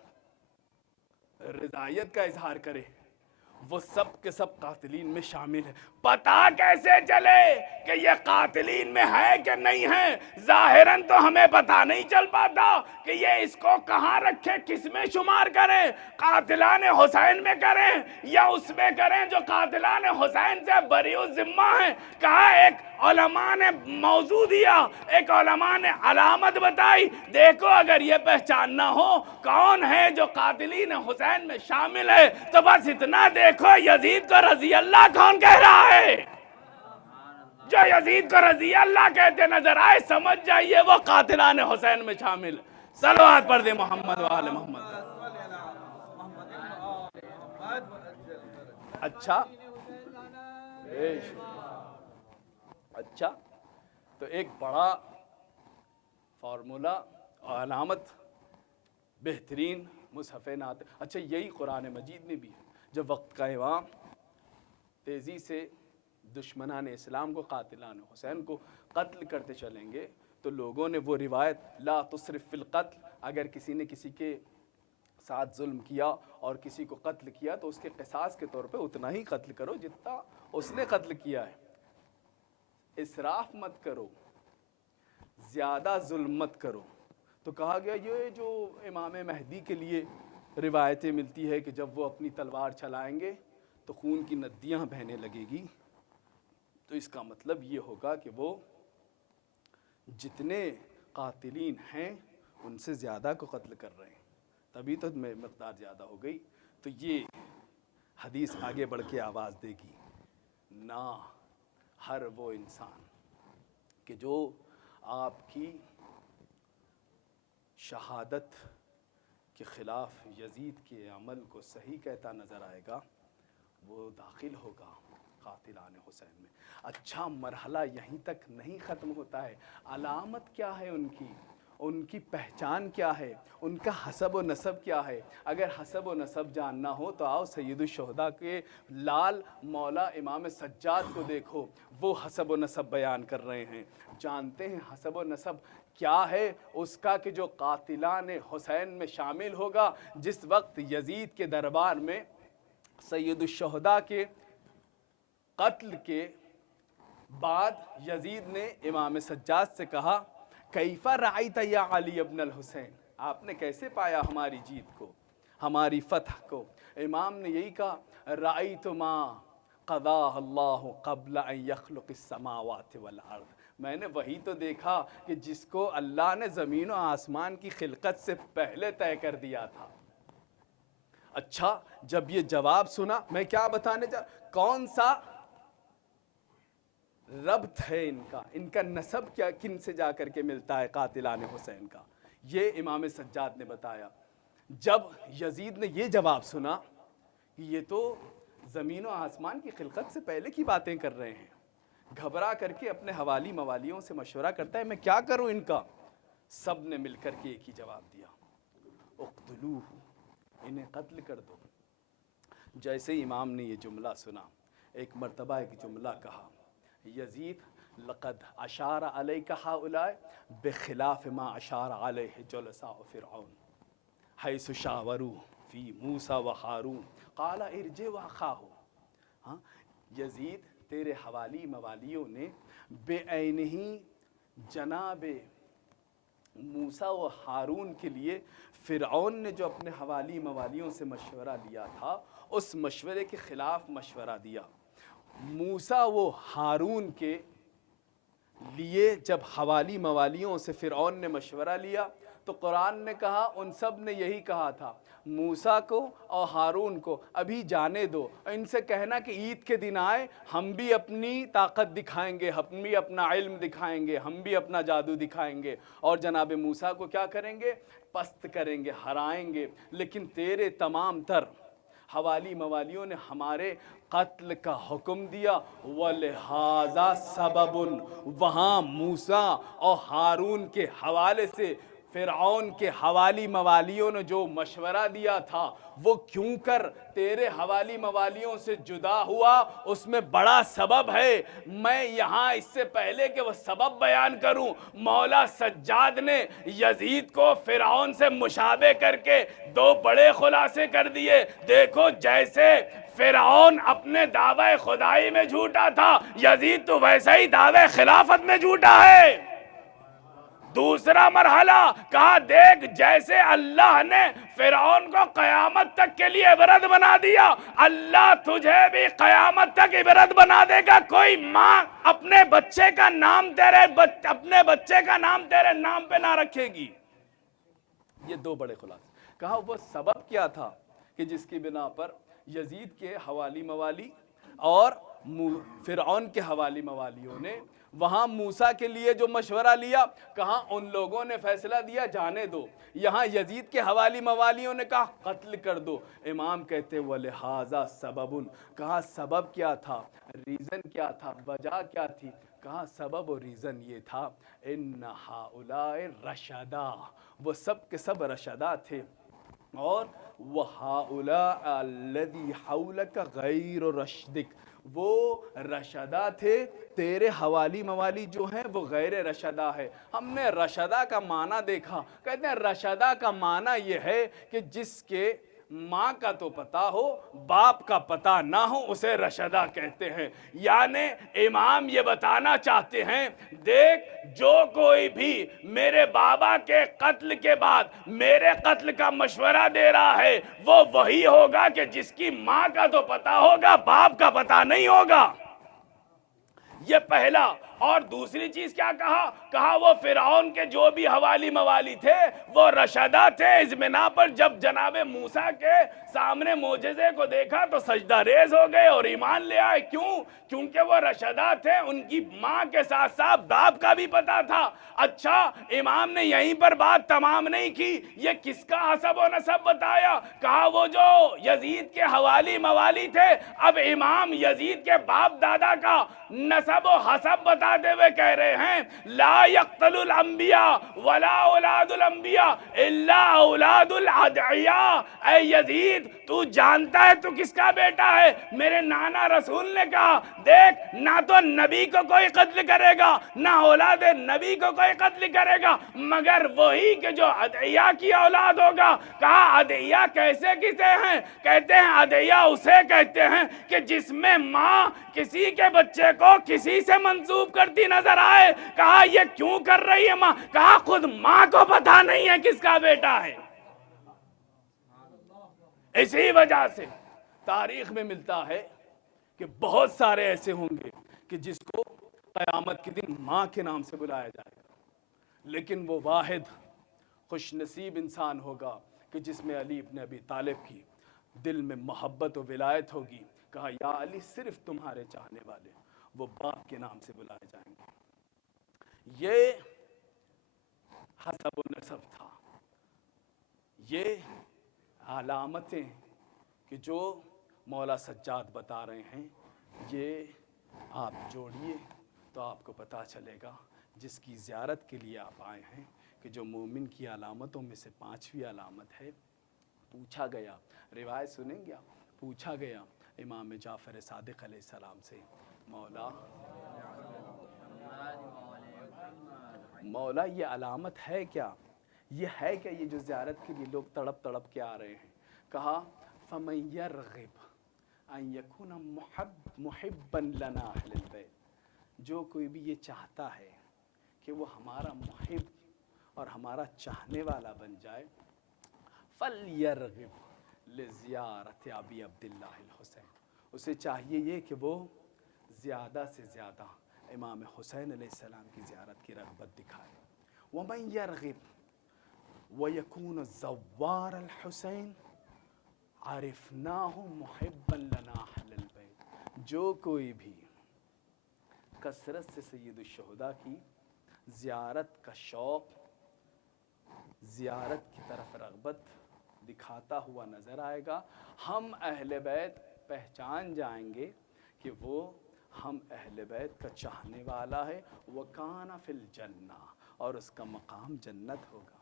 رضایت کا اظہار کرے، وہ سب کے سب قاتلین میں شامل ہے۔ پتہ کیسے چلے کہ یہ قاتلین میں ہے کہ نہیں ہے؟ ظاہراً تو ہمیں پتہ نہیں چل پاتا کہ یہ اس کو کہاں رکھے، کس میں شمار کریں، قاتلان حسین میں کریں یا اس میں کریں جو قاتلان حسین سے بری الذمہ ہیں۔ کہا ایک علماء نے موضوع دیا، ایک علماء نے علامت بتائی، دیکھو اگر یہ پہچاننا ہو کون ہے جو قاتلین حسین میں شامل ہے تو بس اتنا دیکھو یزید کو رضی اللہ کون کہہ رہا ہے۔ جو یزید کو رضی اللہ کہتے نظر آئے سمجھ جائیے وہ قاتلان حسین میں شامل۔ صلوات پڑھ دے محمد و آل محمد۔ اچھا اچھا تو ایک بڑا فارمولا اور علامت بہترین مصحف ناطق، اچھا یہی قرآن مجید میں بھی ہے۔ جب وقت کا امام تیزی سے دشمنان اسلام کو، قاتلان حسین کو قتل کرتے چلیں گے تو لوگوں نے وہ روایت لا تسرف فی القتل، اگر کسی نے کسی کے ساتھ ظلم کیا اور کسی کو قتل کیا تو اس کے قصاص کے طور پہ اتنا ہی قتل کرو جتنا اس نے قتل کیا ہے، اسراف مت کرو، زیادہ ظلم مت کرو۔ تو کہا گیا یہ جو امام مہدی کے لیے روایتیں ملتی ہے کہ جب وہ اپنی تلوار چلائیں گے تو خون کی ندیاں بہنے لگے گی، تو اس کا مطلب یہ ہوگا کہ وہ جتنے قاتلین ہیں ان سے زیادہ کو قتل کر رہے ہیں، تبھی تو مقدار زیادہ ہو گئی۔ تو یہ حدیث آگے بڑھ کے آواز دے گی، نہ ہر وہ انسان کہ جو آپ کی شہادت کے خلاف یزید کے عمل کو صحیح کہتا نظر آئے گا وہ داخل ہوگا قاتلان حسین میں۔ اچھا مرحلہ یہیں تک نہیں ختم ہوتا ہے، علامت کیا ہے ان کی پہچان کیا ہے، ان کا حسب و نسب کیا ہے؟ اگر حسب و نسب جاننا ہو تو آؤ سید الشہداء کے لال مولا امام سجاد کو دیکھو، وہ حسب و نسب بیان کر رہے ہیں۔ جانتے ہیں حسب و نسب کیا ہے اس کا کہ جو قاتلان حسین میں شامل ہوگا جس وقت یزید کے دربار میں سید الشہداء کے قتل کے بعد یزید نے امام سجاد سے کہا کیف رأیت یا علی ابن الحسین، آپ نے کیسے پایا ہماری جیت کو، ہماری فتح کو؟ امام نے یہی کہا رأیت ما قضاہ اللہ قبل ان یخلق السماوات والارض، میں نے وہی تو دیکھا کہ جس کو اللہ نے زمین و آسمان کی خلقت سے پہلے طے کر دیا تھا۔ اچھا جب یہ جواب سنا میں کیا بتانے کون سا ربط ہے ان کا نسب کیا کن سے جا کر کے ملتا ہے قاتلان حسین کا، یہ امام سجاد نے بتایا۔ جب یزید نے یہ جواب سنا کہ یہ تو زمین و آسمان کی خلقت سے پہلے کی باتیں کر رہے ہیں، گھبرا کر کے اپنے حوالی موالیوں سے مشورہ کرتا ہے میں کیا کروں ان کا؟ سب نے مل کر کے ایک ہی جواب دیا اقتلوہ، انہیں قتل کر دو۔ جیسے امام نے یہ جملہ سنا ایک مرتبہ ایک جملہ کہا یزید لقد اشار علیک ہؤلاء بخلاف ما اشار علیہ جلساء فرعون حیث شاوروا فی موسیٰ و ہارون قال ارجع واخاہ۔ ہاں یزید تیرے حوالی موالیوں نے بے عینہی جناب موسیٰ و ہارون کے لیے فرعون نے جو اپنے حوالی موالیوں سے مشورہ لیا تھا اس مشورے کے خلاف مشورہ دیا۔ موسیٰ و ہارون کے لیے جب حوالی موالیوں سے فرعون نے مشورہ لیا تو قرآن نے کہا ان سب نے یہی کہا تھا موسیٰ کو اور ہارون کو ابھی جانے دو، ان سے کہنا کہ عید کے دن آئے، ہم بھی اپنی طاقت دکھائیں گے، ہم بھی اپنا علم دکھائیں گے، ہم بھی اپنا جادو دکھائیں گے، اور جناب موسیٰ کو کیا کریں گے؟ پست کریں گے، ہرائیں گے۔ لیکن تیرے تمام تر حوالی موالیوں نے ہمارے قتل کا حکم دیا، وَلِہَذَا سَبَبٌ، وہاں موسیٰ اور ہارون کے حوالے سے فرعون کے حوالی موالیوں نے جو مشورہ دیا تھا وہ کیوں کر تیرے حوالی موالیوں سے جدا ہوا، اس میں بڑا سبب ہے۔ میں یہاں اس سے پہلے کہ وہ سبب بیان کروں، مولا سجاد نے یزید کو فرعون سے مشابہ کر کے دو بڑے خلاصے کر دیے۔ دیکھو جیسے فرعون اپنے دعوی خدائی میں جھوٹا تھا، یزید تو ویسا ہی دعوی خلافت میں جھوٹا ہے۔ دوسرا مرحلہ کہا دیکھ جیسے اللہ نے فرعون کو قیامت تک کے لیے عبرت بنا دیا، اللہ تجھے بھی قیامت تک عبرت بنا دے گا۔ کوئی ماں اپنے بچے کا نام تیرے نام پہ نہ رکھے گی۔ یہ دو بڑے خلاصے۔ کہا وہ سبب کیا تھا کہ جس کی بنا پر یزید کے حوالی موالی اور فرعون کے حوالی موالیوں نے وہاں موسیٰ کے لیے جو مشورہ لیا، کہاں ان لوگوں نے فیصلہ دیا جانے دو، یہاں یزید کے حوالی موالیوں نے کہا قتل کر دو۔ امام کہتے وَلِہَذَا سَبَبٌ، کہا سبب کیا تھا، ریزن کیا تھا، وجہ کیا تھی؟ کہا سبب و ریزن یہ تھا اِنَّ ہَؤُلَاءِ رَشَدَا، وہ سب کے سب رشدہ تھے، اور وَهَؤُلَاءَ الَّذِي حَوْلَكَ غَيْرُ رَشْدِكَ، وہ رشدہ تھے، تیرے حوالی موالی جو ہیں وہ غیر رشدہ ہے۔ ہم نے رشدہ کا معنی دیکھا، کہتے ہیں رشدہ کا معنی یہ ہے کہ جس کے ماں کا تو پتہ ہو باپ کا پتہ نہ ہو اسے رشدہ کہتے ہیں۔ یعنی امام یہ بتانا چاہتے ہیں دیکھ جو کوئی بھی میرے بابا کے قتل کے بعد میرے قتل کا مشورہ دے رہا ہے وہ وہی ہوگا کہ جس کی ماں کا تو پتہ ہوگا باپ کا پتہ نہیں ہوگا۔ یہ پہلا۔ اور دوسری چیز کیا کہا؟ کہا وہ فرعون کے جو بھی حوالی موالی تھے وہ رشدہ تھے، اس بنا پر جب جناب موسیٰ کے سامنے معجزے کو دیکھا تو سجدہ ریز ہو گئے اور ایمان لے آئے۔ کیوں؟ کیونکہ وہ رشدہ تھے، ان کی ماں کے ساتھ ساتھ باپ کا بھی پتہ تھا۔ اچھا امام نے یہیں پر بات تمام نہیں کی، یہ کس کا حسب و نسب بتایا؟ کہا وہ جو یزید کے حوالی موالی تھے، اب امام یزید کے باپ دادا کا نسب و حسب بتاتے ہوئے کہہ رہے ہیں لا يقتل الانبیاء ولا اولاد الانبیاء الا اولاد الادعیاء۔ اے یزید تو جانتا ہے تو کس کا بیٹا ہے؟ میرے نانا رسول نے کہا دیکھ نہ تو نبی کو کوئی قتل کرے گا نہ اولاد نبی کو کوئی قتل کرے گا مگر وہی کہ جو ادعیاء کی اولاد ہوگا۔ کہا ادعیاء کیسے کسے ہیں؟ کہتے ہیں ادعیاء اسے کہتے ہیں کہ جس میں ماں کسی کے بچے کو کسی سے منسوب کرتی نظر آئے۔ کہا یہ کیوں کر رہی ہے ماں؟ کہا خود ماں کو پتہ نہیں ہے کس کا بیٹا ہے۔ اسی وجہ سے تاریخ میں ملتا ہے کہ بہت سارے ایسے ہوں گے کہ جس کو قیامت کے دن ماں کے نام سے بلایا جائے گا، لیکن وہ واحد خوش نصیب انسان ہوگا کہ جس میں علی ابن ابی طالب کی دل میں محبت و ولایت ہوگی۔ کہا یا علی صرف تمہارے چاہنے والے وہ باپ کے نام سے بلائے جائیں گے۔ یہ حسب و نسب تھا، یہ علامتیں کہ جو مولا سجاد بتا رہے ہیں یہ آپ جوڑیے تو آپ کو پتہ چلے گا جس کی زیارت کے لیے آپ آئے ہیں کہ جو مومن کی علامتوں میں سے 5ویں علامت ہے۔ پوچھا گیا، روایت سنیں گے آپ، پوچھا گیا امام جعفر صادق علیہ السلام سے مولا یہ علامت ہے کیا؟ یہ ہے کہ یہ جو زیارت کے لیے لوگ تڑپ تڑپ کے آ رہے ہیں؟ کہا فَمَن يَرْغِبْ أَن يَكُونَ مُحِبًّا لَنَا أَهْلِ الْبَيْتِ، جو کوئی بھی یہ چاہتا ہے کہ وہ ہمارا محب اور ہمارا چاہنے والا بن جائے، فَلْيَرْغِبْ لِزِيَارَةِ أَبِي عَبْدِ اللَّهِ الْحُسَيْنِ، اسے چاہیے یہ کہ وہ زیادہ سے زیادہ امام حسین علیہ السلام کی زیارت کی رغبت دکھائے۔ وَمَن يَرْغِبْ وَيَكُونَ زَوَّارَ الْحُسَيْن عَرِفْنَاهُ مُحِبًّا لَنَا أَهْلَ الْبَيْتِ۔ جو کوئی بھی کثرت سے سید الشہداء کی زیارت کا شوق، زیارت کی طرف رغبت دکھاتا ہوا نظر آئے گا، ہم اہل بیت پہچان جائیں گے کہ وہ ہم اہل بیت کا چاہنے والا ہے۔ وَكَانَ فِي الْجَنَّةِ، اور اس کا مقام جنت ہوگا۔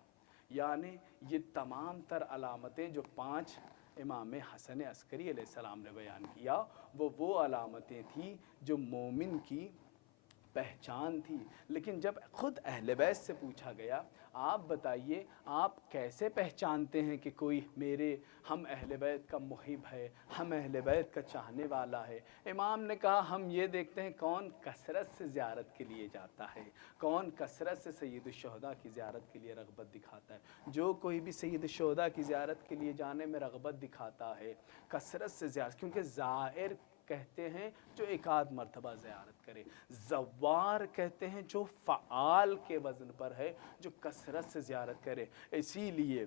یعنی یہ تمام تر علامتیں جو 5 امام حسن عسکری علیہ السلام نے بیان کیا، وہ علامتیں تھیں جو مومن کی پہچان تھی۔ لیکن جب خود اہل بیت سے پوچھا گیا آپ بتائیے آپ کیسے پہچانتے ہیں کہ کوئی ہم اہل بیت کا محب ہے، ہم اہل بیت کا چاہنے والا ہے؟ امام نے کہا ہم یہ دیکھتے ہیں کون کثرت سے زیارت کے لیے جاتا ہے، کون کثرت سے سید الشہداء کی زیارت کے لیے رغبت دکھاتا ہے۔ جو کوئی بھی سید الشہداء کی زیارت کے لیے جانے میں رغبت دکھاتا ہے، کثرت سے زیارت، کیونکہ زائر کہتے ہیں جو ایک آدھ مرتبہ زیارت کرے، زوار کہتے ہیں جو فعال کے وزن پر ہے، جو کثرت سے زیارت کرے۔ اسی لیے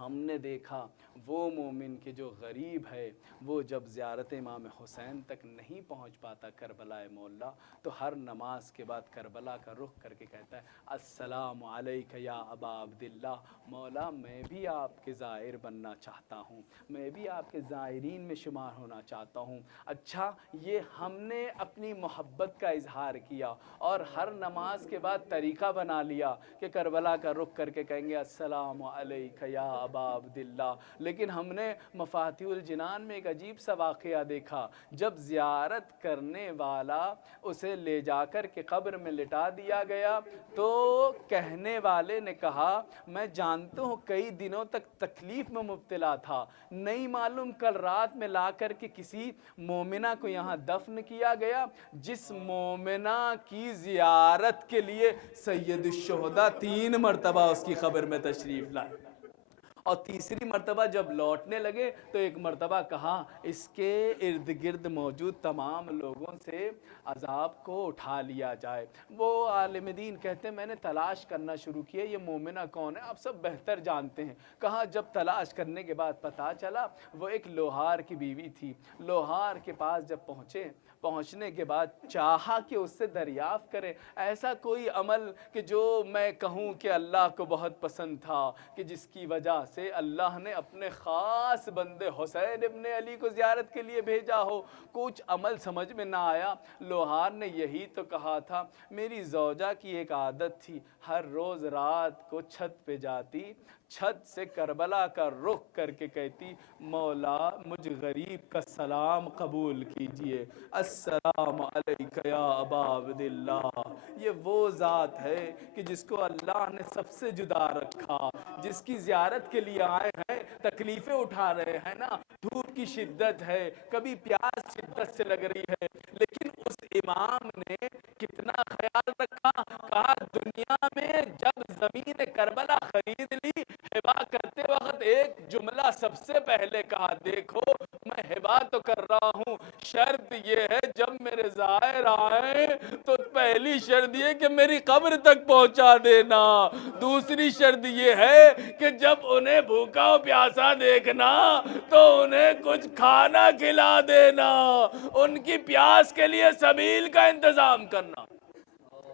ہم نے دیکھا وہ مومن کے جو غریب ہے وہ جب زیارت امام حسین تک نہیں پہنچ پاتا کربلا مولا، تو ہر نماز کے بعد کربلا کا رخ کر کے کہتا ہے السلام علیک یا ابا عبداللہ، مولا میں بھی آپ کے زائر بننا چاہتا ہوں، میں بھی آپ کے زائرین میں شمار ہونا چاہتا ہوں۔ اچھا یہ ہم نے اپنی محبت کا اظہار کیا اور ہر نماز کے بعد طریقہ بنا لیا کہ کربلا کا رخ کر کے کہیں گے السلام علیک یا ابا عبداللہ، لیکن ہم نے مفاتیح الجنان میں ایک عجیب سا واقعہ دیکھا۔ جب زیارت کرنے والا اسے لے جا کر کے قبر میں لٹا دیا گیا تو کہنے والے نے کہا میں جانتا ہوں کئی دنوں تک تکلیف میں مبتلا تھا، نہیں معلوم کل رات میں لا کر کے کسی مومنہ کو یہاں دفن کیا گیا جس مومنہ کی زیارت کے لیے سید الشہداء 3 مرتبہ اس کی قبر میں تشریف لائے، اور تیسری مرتبہ جب لوٹنے لگے تو ایک مرتبہ کہا اس کے ارد گرد موجود تمام لوگوں سے عذاب کو اٹھا لیا جائے۔ وہ عالم دین کہتے ہیں میں نے تلاش کرنا شروع کیا یہ مومنہ کون ہے، آپ سب بہتر جانتے ہیں۔ کہا جب تلاش کرنے کے بعد پتہ چلا وہ ایک لوہار کی بیوی تھی۔ لوہار کے پاس جب پہنچنے کے بعد چاہا کہ اس سے دریافت کرے ایسا کوئی عمل کہ جو میں کہوں کہ اللہ کو بہت پسند تھا، کہ جس کی وجہ سے اللہ نے اپنے خاص بندے حسین ابن علی کو زیارت کے لیے بھیجا ہو۔ کچھ عمل سمجھ میں نہ آیا۔ لوہار نے یہی تو کہا تھا میری زوجہ کی ایک عادت تھی، ہر روز رات کو چھت پہ جاتی، چھت سے کربلا کا رخ کر کے کہتی مولا مجھ غریب کا سلام قبول کیجئے، السلام علیک یا ابا عبداللہ۔ یہ وہ ذات ہے کہ جس کو اللہ نے سب سے جدا رکھا، جس کی زیارت کے لیے آئے ہیں، تکلیفیں اٹھا رہے ہیں نا، دھوپ کی شدت ہے، کبھی پیاس شدت سے لگ رہی ہے، لیکن اس امام نے کتنا خیال رکھا۔ کہا دنیا میں جب زمین کربلا خرید لی ہبا کرتے وقت ایک جملہ سب سے پہلے کہا دیکھو میں ہبا تو کر رہا ہوں، شرط یہ ہے جب میرے زائر آئے تو پہلی شرط یہ کہ میری قبر تک پہنچا دینا، دوسری شرط یہ ہے کہ جب انہیں بھوکا و پیاسا دیکھنا تو انہیں کچھ کھانا کھلا دینا، ان کی پیاس کے لیے سبیل کا انتظام کرنا۔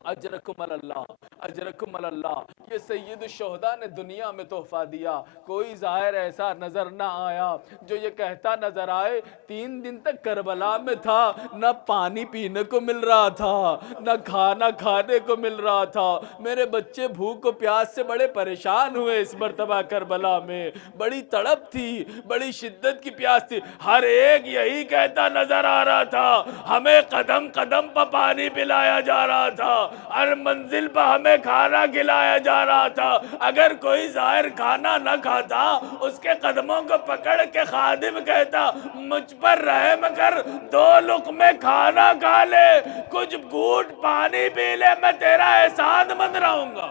اجرکم اللہ، اجرکم اللہ۔ یہ سید الشہداء نے دنیا میں تحفہ دیا۔ کوئی ظاہر ایسا نظر نہ آیا جو یہ کہتا نظر آئے 3 دن تک کربلا میں تھا، نہ پانی پینے کو مل رہا تھا، نہ کھانا کھانے کو مل رہا تھا، میرے بچے بھوک و پیاس سے بڑے پریشان ہوئے اس مرتبہ کربلا میں، بڑی تڑپ تھی، بڑی شدت کی پیاس تھی، ہر ایک یہی کہتا نظر آ رہا تھا ہمیں قدم قدم پر پانی پلایا جا رہا تھا، ہر منزل پر ہمیں کھانا کھلایا جا رہا تھا، اگر کوئی زائر کھانا نہ کھاتا اس کے قدموں کو پکڑ کے خادم کہتا مجھ پر رحم کر 2 لقمے کھانا کھا لے، کچھ گھونٹ پانی پی لے، میں تیرا احسان مند رہوں گا۔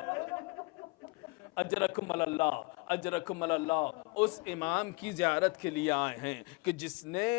اجرکم اللہ، اجرکم اللہ۔ اس امام کی زیارت کے لیے آئے ہیں کہ جس نے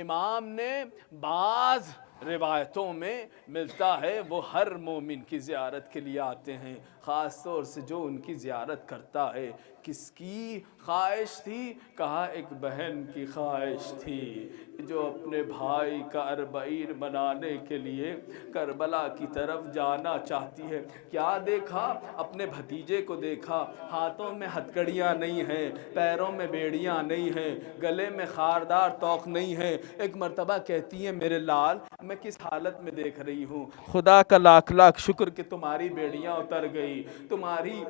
امام نے بعض روایتوں میں ملتا ہے وہ ہر مومن کی زیارت کے لیے آتے ہیں، خاص طور سے جو ان کی زیارت کرتا ہے۔ کس کی خواہش تھی؟ کہا ایک بہن کی خواہش تھی جو اپنے بھائی کا اربعین منانے کے لیے کربلا کی طرف جانا چاہتی ہے۔ کیا دیکھا؟ اپنے بھتیجے کو دیکھا، ہاتھوں میں ہتھکڑیاں نہیں ہیں، پیروں میں بیڑیاں نہیں ہیں، گلے میں خاردار توق نہیں ہے۔ ایک مرتبہ کہتی ہے میرے لال میں کس حالت میں دیکھ رہی ہوں، خدا کا لاکھ لاکھ شکر کہ تمہاری بیڑیاں اتر گئی، تمہاری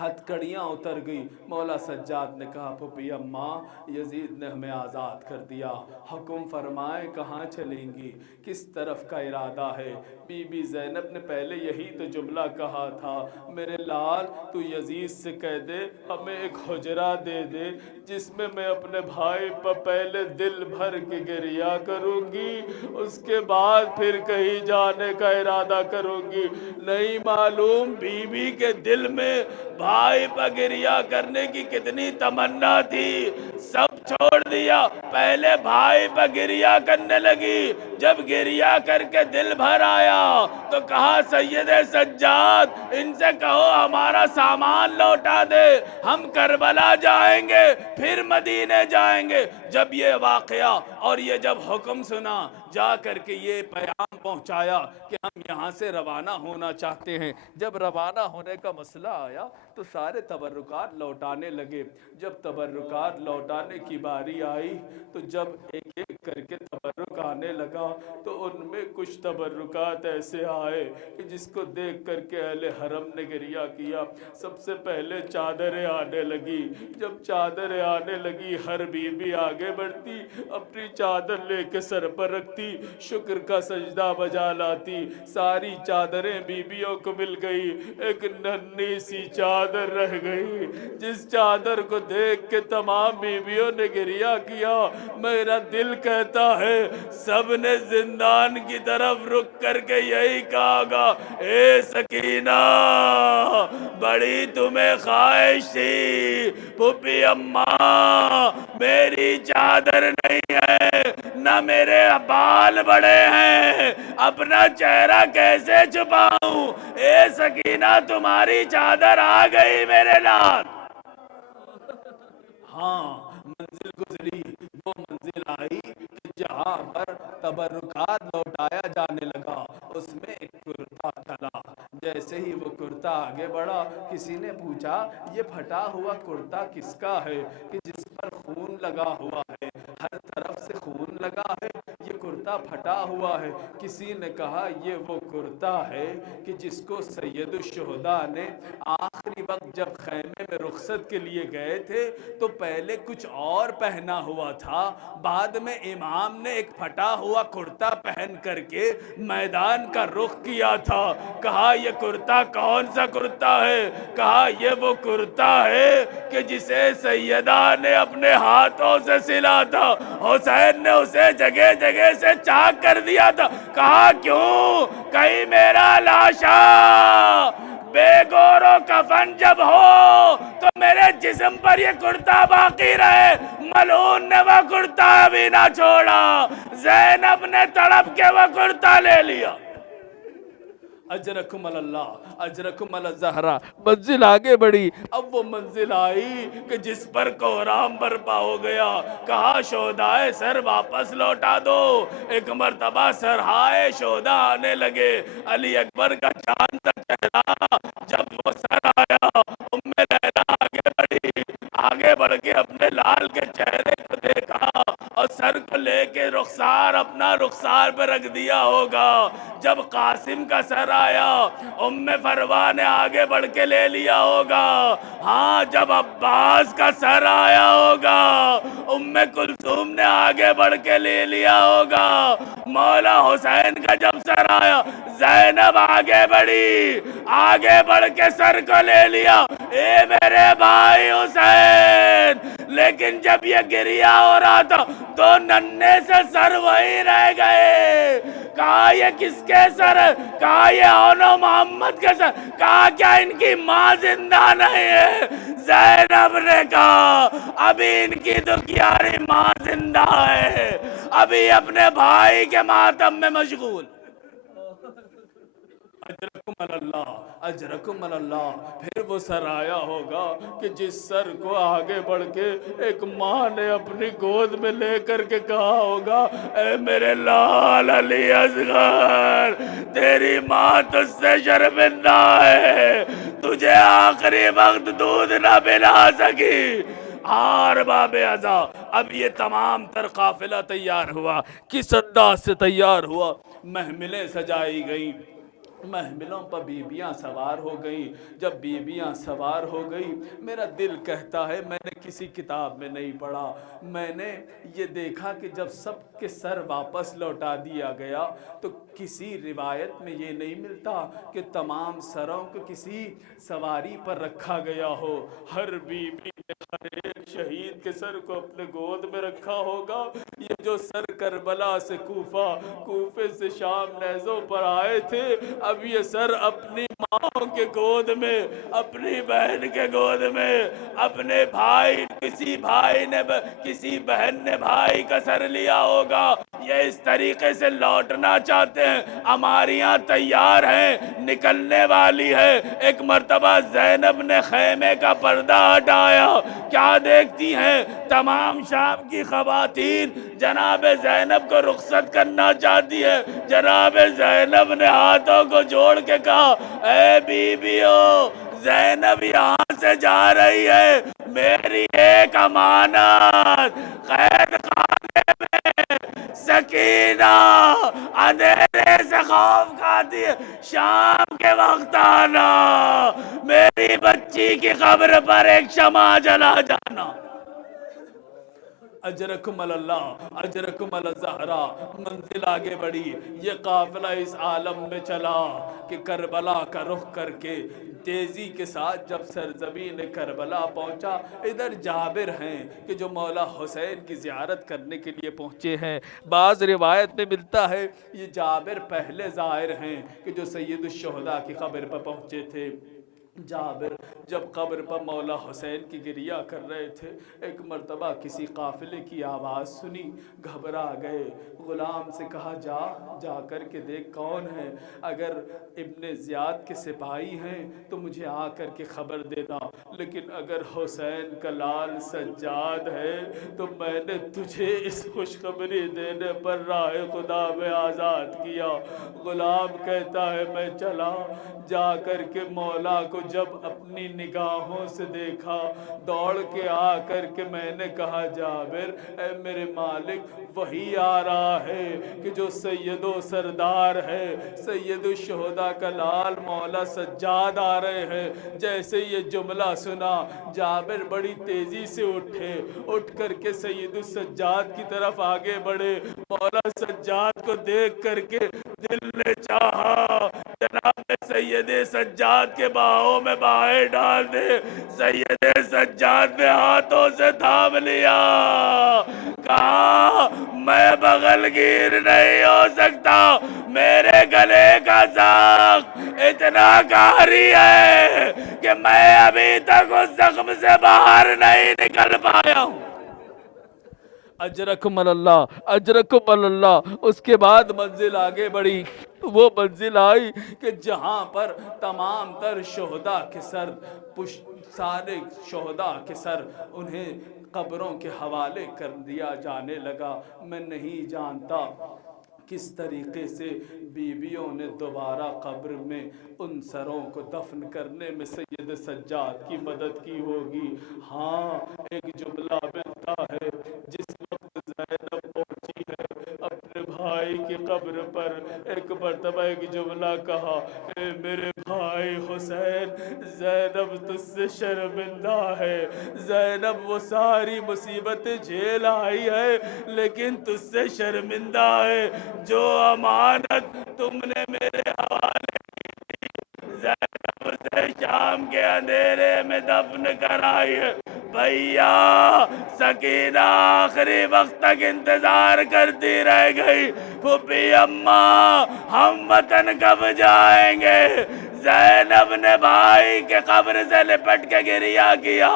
ہتھکڑیاں اتر گئی۔ مولا سجاد نے کہا پھوپھی اماں یزید نے ہمیں آزاد کر دیا، حکم فرمائے کہاں چلیں گی، کس طرف کا ارادہ ہے؟ بی بی زینب نے پہلے یہی تو جملہ کہا تھا، میرے لال تو یزید سے کہہ دے ہمیں ایک حجرہ دے دے جس میں میں اپنے بھائی پر پہلے دل بھر کے گریہ کروں گی، اس کے بعد پھر کہیں جانے کا ارادہ کروں گی۔ نہیں معلوم بی بی کے دل میں بھائی پر گریہ کرنے کی کتنی تمنا تھی، سب چھوڑ دیا، پہلے بھائی پر گریہ کرنے لگی۔ جب گریہ کر کے دل بھر آیا تو کہا سید سجاد ان سے کہو ہمارا سامان لوٹا دے، ہم کربلا جائیں گے پھر مدینے جائیں گے۔ جب یہ واقعہ اور یہ جب حکم سنا، جا کر کے یہ پیغام پہنچایا کہ ہم یہاں سے روانہ ہونا چاہتے ہیں۔ جب روانہ ہونے کا مسئلہ آیا تو سارے تبرکات لوٹانے لگے۔ جب تبرکات لوٹانے کی باری آئی تو جب ایک ایک کر کے تبرک آنے لگا تو ان میں کچھ تبرکات ایسے آئے کہ جس کو دیکھ کر کے اہل حرم نے گریہ کیا۔ سب سے پہلے چادریں آنے لگی۔ جب چادریں آنے لگی ہر بی بی آگے بڑھتی، اپنی چادر لے کے سر پر رکھتی، شکر کا سجدہ بجا لاتی۔ ساری چادریں بیویوں کو مل گئی، ایک ننھی سی چادر رہ گئی جس چادر کو دیکھ کے تمام بیویوں نے گریہ کیا۔ میرا دل کہتا ہے سب نے زندان کی طرف رک کر کے یہی کہا گا اے سکینہ بڑی تمہیں خواہش تھی پھوپھی اماں میری چادر نہیں ہے نہ میرے بال بڑے ہیں، اپنا چہرہ کیسے چھپاؤں، اے سکینہ تمہاری چادر آ گئی میرے لال۔ ہاں منزل گزری، وہ منزل آئی کہ جہاں پر تبرکات لوٹایا جانے لگا، اس میں ایک کرتا چلا۔ جیسے ہی وہ کرتا آگے بڑھا، کسی نے پوچھا یہ پھٹا ہوا کرتا کس کا ہے کہ جس پر خون لگا ہوا ہے، ہر طرف سے خون لگا ہے، یہ کرتا پھٹا ہوا ہے۔ کسی نے کہا یہ وہ کرتا ہے کہ جس کو سید الشہداء نے آخری وقت جب خیمے میں رخصت کے لیے گئے تھے تو پہلے کچھ اور پہنا ہوا تھا، بعد میں امام نے ایک پھٹا ہوا کرتا پہن کر کے میدان کا رخ کیا تھا۔ کہا یہ کرتا کون سا کرتا ہے؟ کہا یہ وہ کرتا ہے کہ جسے سیدہ نے اپنے ہاتھوں سے سلا تھا، حسین نے اسے جگہ جگہ سے چاک کر دیا تھا۔ کہا کیوں؟ کہیں میرا لاشا بے گور و کفن جب ہو تو میرے جسم پر یہ کرتا باقی رہے۔ ملعون نے وہ کرتا بھی نہ چھوڑا، زینب نے تڑپ کے وہ کرتا لے لیا۔ اجرکم اللہ اجرکم الزہرا۔ منزل آگے بڑھی، اب وہ منزل آئی کہ جس پر کوہرام برپا ہو گیا۔ کہا شہدائے سر واپس لوٹا دو۔ ایک مرتبہ سرہائے شہداء آنے لگے، علی اکبر کا چاند تک چہرہ جب وہ سر آیا، ام لیلا آگے بڑھی، آگے بڑھ کے اپنے لال کے چہرے کو دیکھا اور سر کو لے کے رخسار اپنا رخسار پہ رکھ دیا ہوگا۔ جب قاسم کا سر آیا، ام فروہ نے آگے بڑھ کے لے لیا ہوگا۔ ہاں جب عباس کا سر آیا ہوگا، ام کلثوم نے آگے بڑھ کے لے لیا ہوگا۔ مولا حسین کا جب سر آیا، زینب آگے بڑھی، آگے بڑھ کے سر کو لے لیا، اے میرے بھائی حسین۔ لیکن جب یہ گریہ ہو رہا تھا، دو ننھے سے سر وہی رہ گئے۔ کہا یہ کس کے سر ہے؟ کہا یہ اون و محمد کے سر۔ کہا کیا ان کی ماں زندہ نہیں ہے؟ زینب نے کہا ابھی ان کی دکھیاری ماں زندہ ہے، ابھی اپنے بھائی کے ماتم میں مشغول۔ اجرکم اللہ، اجرکم اللہ۔ پھر وہ سر آیا ہوگا کہ جس سر کو آگے بڑھ کے ایک ماں نے اپنی گود میں لے کر کے کہا ہوگا اے میرے لال علی اصغر، تیری ماں تجھ سے شرمندہ ہے، تجھے آخری وقت دودھ نہ پلا سکی۔ آر باب ازا، اب یہ تمام تر قافلہ تیار ہوا، کس انداز سے تیار ہوا؟ محملیں سجائی گئیں، محملوں پر بیبیاں سوار ہو گئیں۔ جب بیبیاں سوار ہو گئی، میرا دل کہتا ہے، میں نے کسی کتاب میں نہیں پڑھا، میں نے یہ دیکھا کہ جب سب کے سر واپس لوٹا دیا گیا تو کسی روایت میں یہ نہیں ملتا کہ تمام سروں کو کسی سواری پر رکھا گیا ہو۔ ہر بیوی نے ہر ایک شہید کے سر کو اپنے گود میں رکھا ہوگا۔ یہ جو سر کربلا سے کوفہ، کوفے سے شام نیزوں پر آئے تھے، اب یہ سر اپنی ماں کے گود میں، اپنی بہن کے گود میں، اپنے بھائی، کسی بہن نے بھائی کا سر لیا ہوگا، یہ اس طریقے سے لوٹنا چاہتے ہیں۔ ہماریاں تیار ہیں، نکلنے والی ہے۔ ایک مرتبہ زینب نے خیمے کا پردہ ہٹایا، کیا دیکھتی ہیں؟ تمام شام کی خواتین جناب زینب کو رخصت کرنا چاہتی ہے۔ جناب زینب نے ہاتھوں کو جوڑ کے کہا اے بیویو، زینب یہاں سے جا رہی ہے، میری ایک امانت، قید خانے میں سکینہ، اندھیرے سے خوف کھاتی ہے، شام کے وقت آنا، میری بچی کی قبر پر ایک شمع جلا جانا۔ اجرکم اللہ، اجرکم الزہرا۔ منزل آگے بڑھی، یہ قافلہ اس عالم میں چلا کہ کربلا کا رخ کر کے تیزی کے ساتھ جب سرزمین کربلا پہنچا، ادھر جابر ہیں کہ جو مولا حسین کی زیارت کرنے کے لیے پہنچے ہیں۔ بعض روایت میں ملتا ہے یہ جابر پہلے زائر ہیں کہ جو سید الشہداء کی قبر پر پہنچے تھے۔ جابر جب قبر پر مولا حسین کی گریہ کر رہے تھے، ایک مرتبہ کسی قافلے کی آواز سنی، گھبرا گئے۔ غلام سے کہا جا کر کے دیکھ کون ہے، اگر ابن زیاد کے سپاہی ہیں تو مجھے آ کر کے خبر دینا، لیکن اگر حسین کا لال سجاد ہے تو میں نے تجھے اس خوشخبری دینے پر راہ خدا میں آزاد کیا۔ غلام کہتا ہے میں چلا، جا کر کے مولا کو جب اپنی نگاہوں سے دیکھا، دوڑ کے آ کر کے میں نے کہا جابر اے میرے مالک، وہی آ رہا ہے کہ جو سید و سردار ہے، سید الشہداء کا لال مولا سجاد آ رہے ہیں۔ جیسے یہ جملہ سنا، جابر بڑی تیزی سے اٹھ کر کے سید السجاد کی طرف آگے بڑھے۔ مولا سجاد کو دیکھ کر کے دل نے چاہا جناب سید سجاد کے باہوں میں باہیں ڈال دے۔ سید سجاد نے ہاتھوں سے تھام لیا، کہا میں بغل گیر نہیں ہو سکتا، میرے گلے کا زخم اتنا کاری ہے کہ میں ابھی تک اس زخم سے باہر نہیں نکل پایا ہوں۔ اجرکم اللہ، اجرکم اللہ۔ اس کے بعد منزل آگے بڑھی، وہ منزل آئی کہ جہاں پر تمام تر شہداء کے سر، سارے شہداء کے سر انہیں قبروں کے حوالے کر دیا جانے لگا۔ میں نہیں جانتا کس طریقے سے بیویوں نے دوبارہ قبر میں ان سروں کو دفن کرنے میں سید سجاد کی مدد کی ہوگی۔ ہاں، ایک جملہ ملتا ہے جس وقت زینب پہنچی ہے اپنے بھائی کی قبر پر، ایک مرتبہ ایک جملہ کہا اے میرے بھائی حسین، زینب تجھ سے شرمندہ ہے، زینب وہ ساری مصیبتیں جھیل آئی ہے لیکن تجھ سے شرمندہ ہے، جو امانت تم نے میرے حوالے زینب سے شام کے اندھیرے میں دفن کرائی ہے۔ بھیا سکینہ آخری وقت تک انتظار کرتی رہ گئی، پھوپھی اماں ہم وطن کب جائیں گے؟ زینب نے بھائی کے قبر سے لپٹ کے گریہ کیا،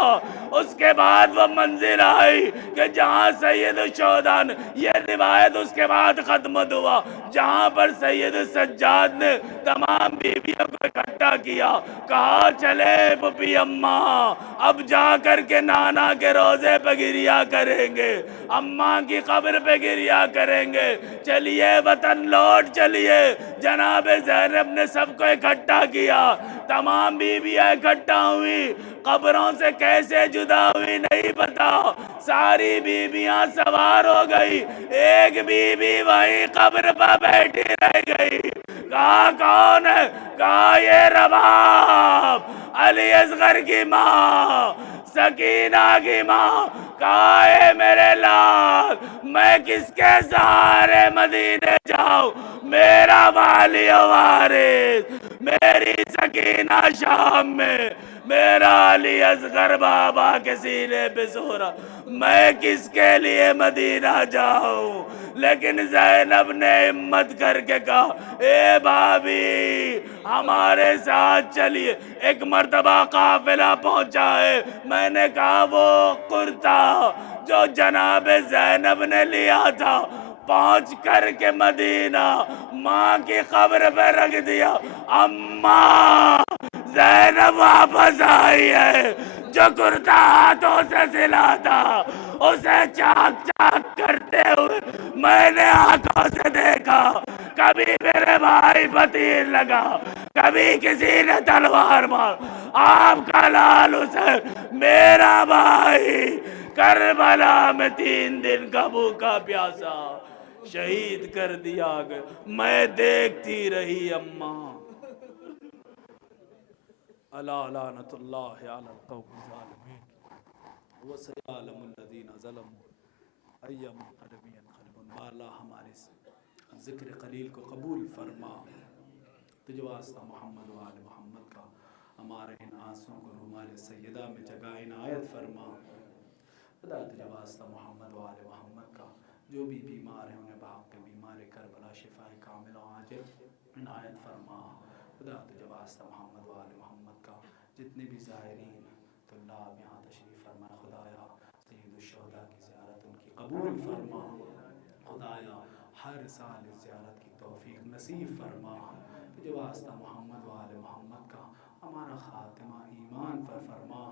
اس کے بعد وہ منزل آئی کہ جہاں سید الشہداء نے، یہ روایت اس کے بعد ختم ہوا، جہاں پر سید سجاد نے تمام بیویوں کو اکٹھا کیا، کہا چلے پھپھی اماں اب جا کر کے نانا کے روزے پہ گریا کریں گے، اماں کی قبر پہ گریا کریں گے، چلیے وطن لوٹ چلیے۔ جناب زینب نے سب کو اکٹھا کیا، تمام بیویاں اکٹھا ہوئی، قبروں سے کیسے جدا ہوئی نہیں پتا، ساری بیویاں سوار ہو گئی، ایک بیوی وہیں قبر پر بیٹھی رہ گئی۔ کہا کون ہے؟ کہا یہ رباب، علی اصغر کی ماں، سکینہ کی ماں۔ کہا اے میرے لال، میں کس کے سہارے مدینے جاؤں، میرا والی و وارث، میری سکینہ شام میں، میرا علی اصغر بابا کے سینے پہ سو رہا، میں کس کے لیے مدینہ جاؤں؟ لیکن زینب نے ہمت کر کے کہا اے بھابی ہمارے ساتھ چلیے۔ ایک مرتبہ قافلہ پہنچا ہے، میں نے کہا وہ کرتا جو جناب زینب نے لیا تھا پہنچ کر کے مدینہ ماں کی قبر پہ رکھ دیا، اماں زینب واپس آئی ہے، جو کرتا ہاتھوں سے سلا تھا اسے چاک چاک کرتے ہوئے میں نے آنکھوں سے دیکھا، کبھی میرے بھائی پر تیر لگا، کبھی کسی نے تلوار مار، آپ کا لال حسین میرا بھائی کربلا میں 3 دن کا بھوکا پیاسا شہید کر دیا گیا، میں دیکھتی رہی اماں۔ الا لعنت اللہ علی القوم الظالمین وسيعلم الذین ظلموا ای منقلب ینقلبون۔ بالا ہمارے ذکر قلیل کو قبول فرما، تجھ واسطہ محمد و آل محمد کا ہمارے ان آنسوں کو رومال سیدہ میں جگہ عنایت فرما، خدا تجھ واسطہ محمد و آل محمد کا جو بھی بیمار ہیں انہیں بحق کے بیمار کربلا شفا کامل و عاجل عنایت فرما، خدا تجھ واسطہ محمد و آل محمد کا جتنے بھی زائرین طلاب یہاں تشریف فرما، خدایا سید الشہداء کی زیارت ان کی قبول فرما، خدایا ہر سال اس زیارت کی توفیق نصیب فرما، تجھ واسطہ محمد و آل محمد کا ہمارا خاتمہ ایمان پر فرما،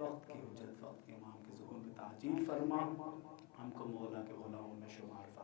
وقت کی حجت وقت کے امام کے ظہور میں تعجیل فرما، ہم کو مولا کے غلاموں میں شمار فرما۔